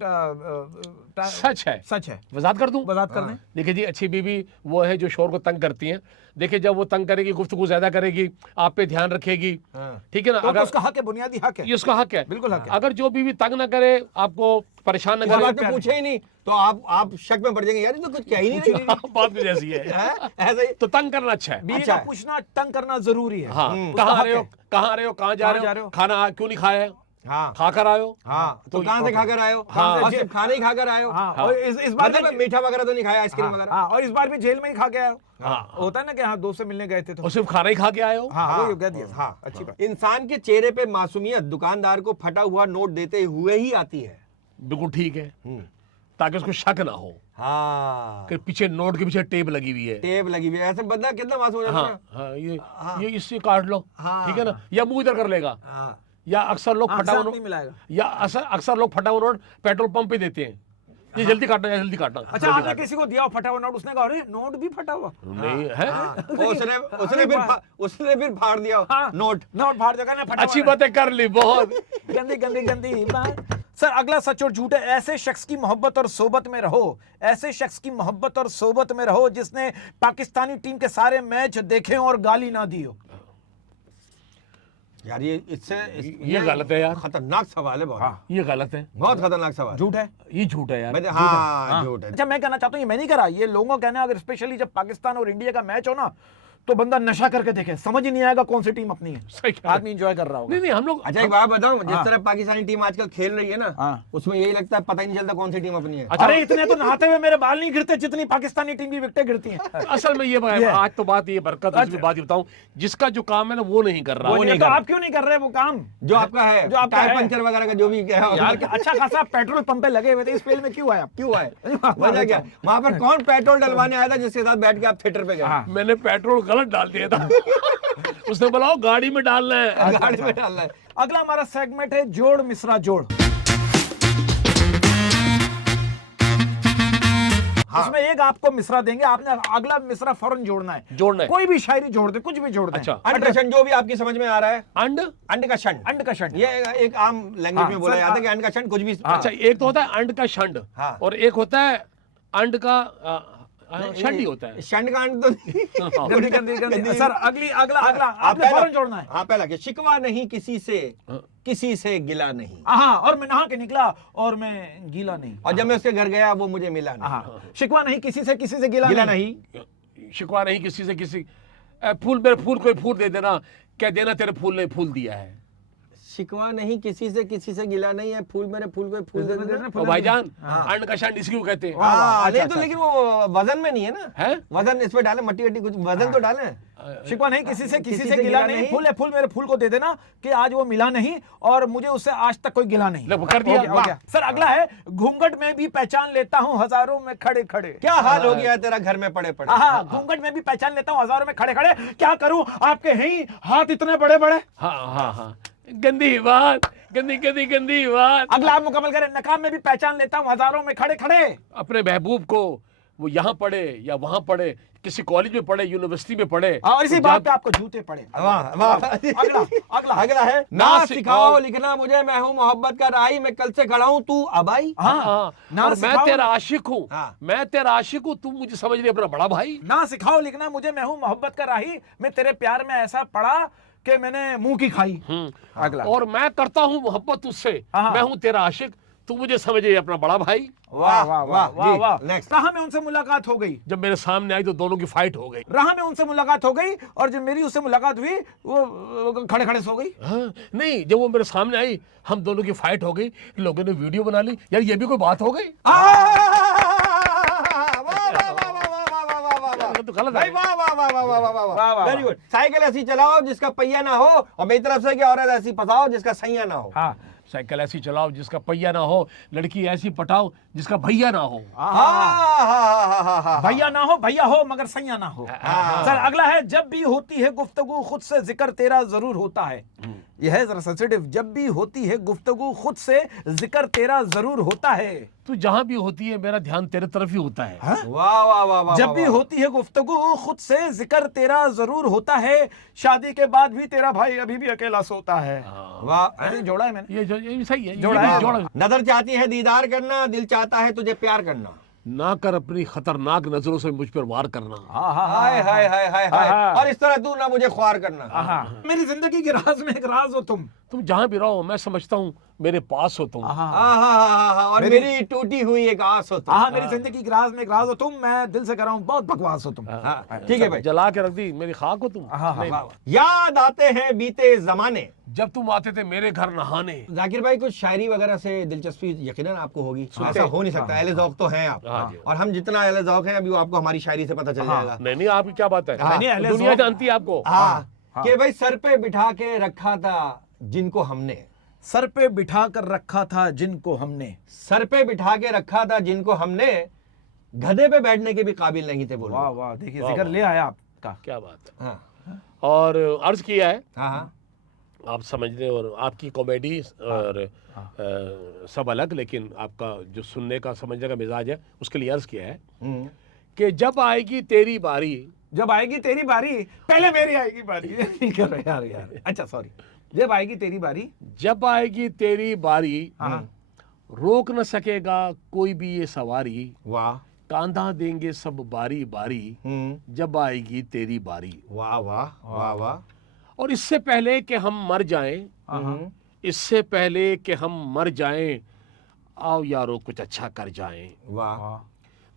सच है। सच है। वजाहत कर दूं? वजाहत कर दें। देखिए जी, अच्छी बीवी वो है जो शोर को तंग करती है। देखिए जब वो तंग करेगी, गुफ्तगू ज्यादा करेगी, आप पे ध्यान रखेगी, ठीक है ना? तो अगर उसका हक है, बुनियादी हक है। ये उसका हक है, बिल्कुल हक है। अगर जो बीवी तंग ना करे, आपको परेशान ना इस बात करे, पे पूछे ही नहीं तो आप शक में पड़ जाएंगे, यार ये तो कुछ क्या ही नहीं रही। बात भी जैसी है, हैं? ऐसे ही। तो तंग करना अच्छा है। बीवी अच्छा का है। पूछना, तंग करना जरूरी है। हाँ, उसका कहाँ हक रहे हो, है। कहाँ रहे हो, कहाँ जा रहे हो, खाना खाना क्यों नहीं खाया? हाँ खाकर आयो। हाँ, तो कहाँ से खाकर आए हो? हाँ। और सिर्फ खाने ही खाकर आए हो? हाँ, और इस बार मतलब मीठा वगैरह तो नहीं खाया, आइसक्रीम वगैरह? हाँ, और इस बार भी जेल में ही खा के आए हो। हाँ। होता है ना कि हाँ दोस्त से मिलने गए थे तो और सिर्फ खाना ही खा के आए हो? हाँ वही कह दिया। हाँ, अच्छी बात। इंसान के चेहरे पे मासूमियत दुकानदार को फटा हुआ नोट देते हुए ही आती है। बिल्कुल ठीक है, ताकि उसको शक ना हो हाँ, कि पीछे नोट के पीछे टेप लगी हुई है। टेप लगी हुई है, ऐसे बंदा कितना मासूम हो जाता है हाँ ना। हाँ, ये इससे काट लो, हाँ। ठीक है ना, या मुंह इधर कर लेगा। हाँ, या अक्सर लोग फटा हुआ नहीं नोट, मिलाएगा। या अक्सर लोग फटा हुआ नोट पेट्रोल पंप पे देते हैं, ये जल्दी काटना, या जल्दी काटना। अच्छा, आपने किसी को दिया हो फटा हुआ नोट, उसने कहा अरे नोट भी फटा हुआ। नहीं है। उसने फिर फाड़ दिया हाँ। नोट। नोट फाड़ देगा ना, फटा अच्छी हुआ बातें कर ली बहुत। गंदी गंदी गंदी बात। सर अगला सच और झूठ है। ऐसे शख्स की मोहब्बत और सोबत में रहो, ऐसे शख्स की मोहब्बत और सोबत में रहो जिसने पाकिस्तानी टीम के सारे मैच देखे और गाली ना दी हो। यार ये ये गलत है यार, खतरनाक सवाल है बहुत। ये गलत है, बहुत खतरनाक सवाल। झूठ है। ये झूठ है यार। हाँ, झूठ है। अच्छा, मैं कहना चाहता हूँ ये मैं नहीं करा, ये लोगों का कहना है, अगर स्पेशली जब पाकिस्तान और इंडिया का मैच हो ना तो बंदा नशा करके देखे, समझ ही नहीं आएगा कौन सी टीम अपनी है। सही कह रहे हैं। आदमी एंजॉय कर रहा होगा। नहीं हम लोग, अच्छा एक बात बताऊं, जिस हाँ। तरह पाकिस्तानी टीम आजकल खेल रही है ना, हाँ। उसमें यही लगता है पता ही नहीं चलता कौन सी टीम अपनी है। अच्छा, अरे इतने तो नहाते हुए मेरे बाल नहीं गिरते जितनी पाकिस्तानी टीम की विकेटें गिरती हैं। असल में ये आज तो बात ये बरकत, दूसरी बात ये बताऊं, जिसका जो काम है ना वो नहीं कर रहा। वो नहीं तो कर आप क्यों नहीं कर रहे वो काम जो आपका है, जो आपका टायर है। पंचर वगैरह का जो भी है, यार अच्छा खासा पेट्रोल पंप पे लगे हुए थे, इस फील्ड में क्यों आए आप? क्यों है, वजह क्या? वहां पर कौन पेट्रोल डलवाने आया था जिसके साथ बैठ के आप थिएटर पे गए? हाँ। मैंने पेट्रोल गलत डाल दिया था। उसने बोला "ओ, गाड़ी में डालना है। गाड़ी में डालना है। अगला हमारा सेगमेंट है जोड़ मिसरा जोड़। उसमें एक आपको मिसरा देंगे, आपने अगला मिसरा फौरन जोड़ना है। जोड़ना है। कोई भी शायरी जोड़ दे, कुछ भी जोड़ दे। अच्छा। अंड का षण, जो भी आपकी समझ में आ रहा है। अंड, अंड का षण, अंड का षण। ये एक आम लैंग्वेज हाँ, में बोला सर, जाता है कि अंड का षण कुछ भी। अच्छा एक तो होता है अंड का शंड, हाँ। और एक होता है अंड का शंड ही होता है। षण का अंड तो नहीं। गंदी गंदी गंदी। सर अगला आपने पहला- फौरन जोड़ना है। हाँ, पहला कि शिकवा नहीं किसी से गिला नहीं। हाँ, और मैं नहा के निकला और मैं गीला नहीं। और जब मैं उसके घर गया वो मुझे मिला नहीं। हाँ, शिकवा नहीं किसी से गिला गिला नहीं। नहीं। शिकवा नहीं किसी से किसी, फूल मेरे फूल कोई फूल दे देना, कह देना तेरे फूल ने फूल दिया है। शिकवा नहीं किसी से गिला नहीं है, फूल मेरे फूल को फूल दे देना। और भाईजान हाँ। अंड का शंड इसको कहते हैं। हाँ, अच्छा, नहीं तो लेकिन वो वजन में नहीं है ना। है? वजन इसमें डाले, मट्टी वट्टी कुछ वजन तो डाले। शिकवा नहीं किसी से गिला नहीं, फूल है फूल मेरे फूल को दे देना कि आज वो मिला नहीं और मुझे उससे आज तक कोई गिला नहीं। ले, वो कर दिया। हो गया। सर अगला है घूंघट में भी पहचान लेता हूँ हजारों में खड़े खड़े। क्या हाल हो गया है तेरा घर में पड़े पड़े। हाँ, घूंघट में भी पहचान लेता हूँ हजारों में खड़े खड़े, क्या करूं आपके हैं ही हाथ इतने बड़े बड़े। हाँ, गंदी बात, गंदी बात। अगला आप मुकम्मल करें। नकाब में भी पहचान लेता हूँ हजारों में खड़े खड़े। अपने महबूब को वो यहाँ पढ़े या वहां पढ़े, किसी कॉलेज में पढ़े, यूनिवर्सिटी में पढ़े, और इसी तो बात पे आपको जूते पड़े। वाह वाह। अगला है ना सिखाओ लिखना मुझे, मैं हूँ मोहब्बत का राही, मैं कल से खड़ा हूँ तू अबाई। हाँ, ना और मैं सिखाओ- तेरा आशिक हूँ। हाँ। मैं तेरा आशिक हूँ, तू मुझे समझ ले अपना बड़ा भाई। ना सिखाओ लिखना मुझे, मैं हूँ मोहब्बत का राही, मैं तेरे प्यार में ऐसा पड़ा कि मैंने मुंह की खाई। अगला और मैं करता हूँ मोहब्बत तुझसे, हाँ। मैं हूँ तेरा आशिक, तू मुझे समझे अपना बड़ा भाई। वाह वाह वाह वाह वाह। नेक्स्ट। कहाँ में उनसे मुलाकात हो गई? जब मेरे सामने आई तो दोनों की फाइट हो गई। राह में उनसे मुलाकात हो गई और जब मेरी उससे मुलाकात हुई वो खड़े खड़े सो गई। हाँ, नहीं जब वो मेरे सामने आई हम दोनों की फाइट हो गई, लोगों ने वीडियो बना ली। यार ये भी कोई बात हो गई? तो गलत भाई है। वाह वाह वाह वाह वाह वाह वाह, वाह वाह। Very good. साइकिल ऐसी चलाओ जिसका पहिया ना हो, और मेरी तरफ से कि औरत ऐसी फंसाओ जिसका सैया ना हो। हाँ, साइकिल ऐसी चलाओ जिसका पहिया ना हो, लड़की ऐसी पटाओ जिसका भैया ना हो। भैया ना हो, भैया हो मगर सैया ना हो। सर अगला है जब भी होती है गुफ्तगू खुद से जिक्र तेरा जरूर होता है। यह है जरा सेंसिटिव। जब भी होती है गुफ्तगू खुद से जिक्र तेरा जरूर होता है। तू जहां भी होती है मेरा ध्यान तेरे तरफ ही होता है। वाह वाह वाह वाह। जब भी होती है गुफ्तगू खुद से जिक्र तेरा जरूर होता है, शादी के बाद भी तेरा भाई अभी भी अकेला सोता है। वाह, ऐसे ही जोड़ा है मैंने। ये सही है, जोड़ा है। जोड़ा। नजर चाहती है दीदार करना, दिल चाहता है तुझे प्यार करना। ना कर अपनी खतरनाक नजरों से मुझ पर वार करना। हाय हाय हाय हाय हाय। और इस तरह तू ना मुझे ख्वार करना। मेरी जिंदगी के राज में एक राज हो तुम। तुम जहां भी रहो मैं समझता हूँ मेरे पास हो तुम। और मेरी टूटी हुई एक आस हो तुम। हाँ, मेरी जिंदगी के राज में एक राज हो तुम। मैं दिल से कह रहा हूँ बहुत बकवास हो तुम। ठीक है भाई। जला के रख दी मेरी खाक हो तुम। नहीं। याद आते हैं बीते जमाने, जब तुम आते थे मेरे घर नहाने। जाकिर भाई कुछ शायरी वगैरह से दिलचस्पी यकीनन आपको होगी, ऐसा हो नहीं सकता, अहले ज़ौक़ तो हैं आप, हाँ जी। और हम जितना अहले ज़ौक़ हैं अभी वो आपको हमारी शायरी से पता चल जाएगा। नहीं नहीं, आपकी क्या बात है, नहीं, अहले दुनिया ज़ौक़- जानती है आपको। हाँ कि भाई सर पे बिठा के रखा था जिनको हमने, सर पे बिठा कर रखा था जिनको हमने, सर पे बिठा के रखा था जिनको हमने, गधे पे बैठने के भी काबिल नहीं थे बोलो। वाह वाह, देखिए वाह, जिक्र वाह। ले आया आपका। क्या बात है। हाँ और अर्ज किया है, हाँ हाँ आप समझने और आपकी कॉमेडी और सब अलग, लेकिन आपका जो सुनने का समझने का मिजाज है उसके लिए अर्ज किया है हम्म। कि जब आएगी तेरी बारी, जब आएगी तेरी बारी, पहले मेरी आएगी बारी। नहीं कर रहे यार, अच्छा सॉरी, जब आएगी तेरी बारी, जब आएगी तेरी बारी, हाँ रोक न सकेगा कोई भी ये सवारी, वाह कांधा देंगे सब बारी बारी, जब आएगी तेरी बारी। वाह वाह वाह वाह। और इससे पहले कि हम मर जाएं, इससे पहले कि हम मर जाएं, आओ यारो कुछ अच्छा कर जाएं। वाह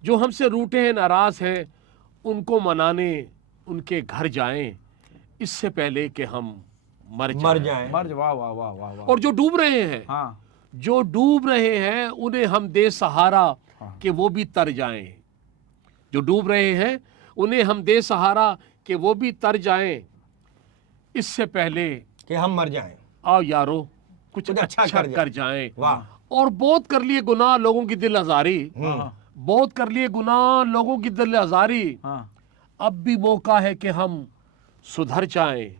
जो हमसे रूठे हैं नाराज हैं उनको मनाने उनके घर जाएं, इससे पहले कि हम मर जाएं। मर्ज, वाह वाह वाह वाह वाह। और जो डूब रहे हैं, हाँ जो डूब रहे हैं उन्हें हम दे सहारा कि वो भी तर जाएं। जो डूब रहे हैं उन्हें हम दे सहारा कि वो भी तर जाएं, इससे पहले कि हम मर जाएं। आओ यारो कुछ कुछ अच्छा अच्छा कर कर जाएं। वाह। और बहुत कर लिए गुनाह लोगों की दिल आजारी, बहुत कर लिए गुनाह लोगों की दिल आजारी, हाँ अब भी मौका है कि हम सुधर जाएं,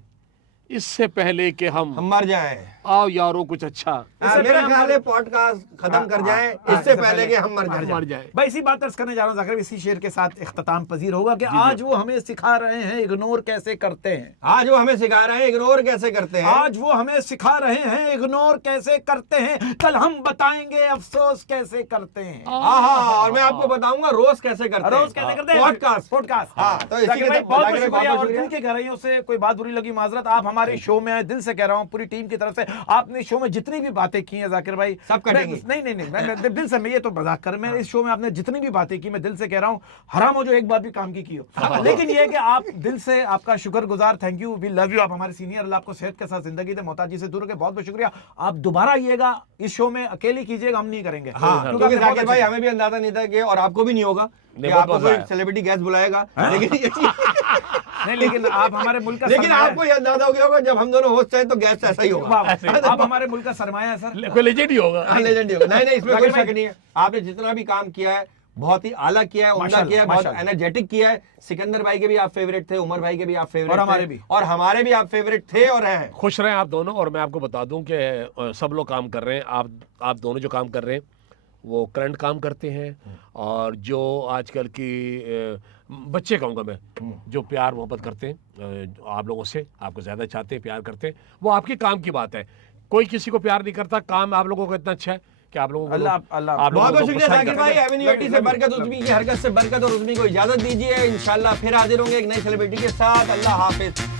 इससे पहले कि हम मर जाएं। आओ यारो कुछ अच्छा मेरा ख्याल है पॉडकास्ट खत्म कर जाएं इससे पहले कि हम मर जाएं। भाई इसी बात अर्ज करने जा रहा हूँ जाकिर, इसी शेर के साथ इख्तिताम पजीर होगा कि आज वो हमें सिखा रहे हैं इग्नोर कैसे करते हैं, आज वो हमें सिखा रहे हैं इग्नोर कैसे करते हैं, आज वो हमें सिखा रहे हैं इग्नोर कैसे करते हैं, कल हम बताएंगे अफसोस कैसे करते हैं। हाँ हाँ, और मैं आपको बताऊंगा रोज कैसे करते हैं। रोज कैसे करते हैं, पॉडकास्ट पॉडकास्ट। हाँ, तो इसी जाकिर के भाई साथ बहुत जाकिर भाई, शुक्रिया, बहुत और शुक्रिया। दिल के गहराइयों से कोई बात बुरी लगी माजरत, आप हमारे शो में आए, दिल से कह रहा हूँ पूरी टीम की तरफ से, आपने शो में जितनी भी बातें की हैं जाकिर भाई, सब कटेंगी। नहीं मैं दिल से, मैं ये तो मजाक कर, मैं इस शो में आपने जितनी भी बातें की, मैं दिल से कह रहा हूँ हराम हो जो एक बात भी काम की हो, लेकिन ये है कि आप दिल से, आपका शुक्रगुजार, thank you, we love you, आप हमारे सीनियर, अल्लाह आपको सेहत के साथ जिंदगी दे, मोहताजी से दूर रखे, बहुत बहुत शुक्रिया। आप दोबारा आइएगा इस शो में, अकेले कीजिएगा, हम नहीं करेंगे। हाँ, क्योंकि क्योंकि आपने बहुत जाकिर भाई हमें भी अंदाजा नहीं था कि, और आपको भी नहीं होगा कि नहीं, बहुत आपको मजा कोई आया। सेलिब्रिटी गेस्ट बुलाएगा, नहीं, लेकिन आप हमारे मुल्क का लेकिन सरमाया आपको ये अंदाजा हो गया होगा जब हम दोनों होस्ट हैं तो गेस्ट ऐसा ही होगा। वाह, आप हमारे मुल्क का सरमाया है सर। कोई लेजेंड ही होगा। हाँ, लेजेंड ही होगा। नहीं इसमें कोई जाकिर भाई- शक नहीं है, आपने जितना भी काम किया है बहुत ही आला किया है, उम्दा माशाल्लाह, किया है, बहुत माशाल्लाह। एनर्जेटिक किया है। सिकंदर भाई के भी आप फेवरेट थे, उमर भाई के भी आप फेवरेट और हमारे थे, भी। और हमारे भी आप फेवरेट थे और हैं। खुश रहें आप दोनों। और मैं आपको बता दूं कि सब लोग काम कर रहे हैं, आप दोनों जो काम कर रहे हैं वो करंट काम करते हैं, और जो आजकल की बच्चे कहूँगा मैं, जो प्यार मोहब्बत करते हैं आप लोगों से, आपको ज़्यादा चाहते हैं, प्यार करते हैं, वो आपके काम की बात है। कोई किसी को प्यार नहीं करता, काम आप लोगों का इतना अच्छा है कि आप लोगों को अल्लाह आप बहुत लोगों बहुत को शुक्रिया पसंद जाकिर करते भाई, एवेन्यू 80 से बरकत, उज़्मी की हरकत से बरकत, और उज़्मी को इजाजत दीजिए। इंशाल्लाह फिर हाजिर होंगे एक नई सेलिब्रिटी के साथ। अल्लाह हाफिज।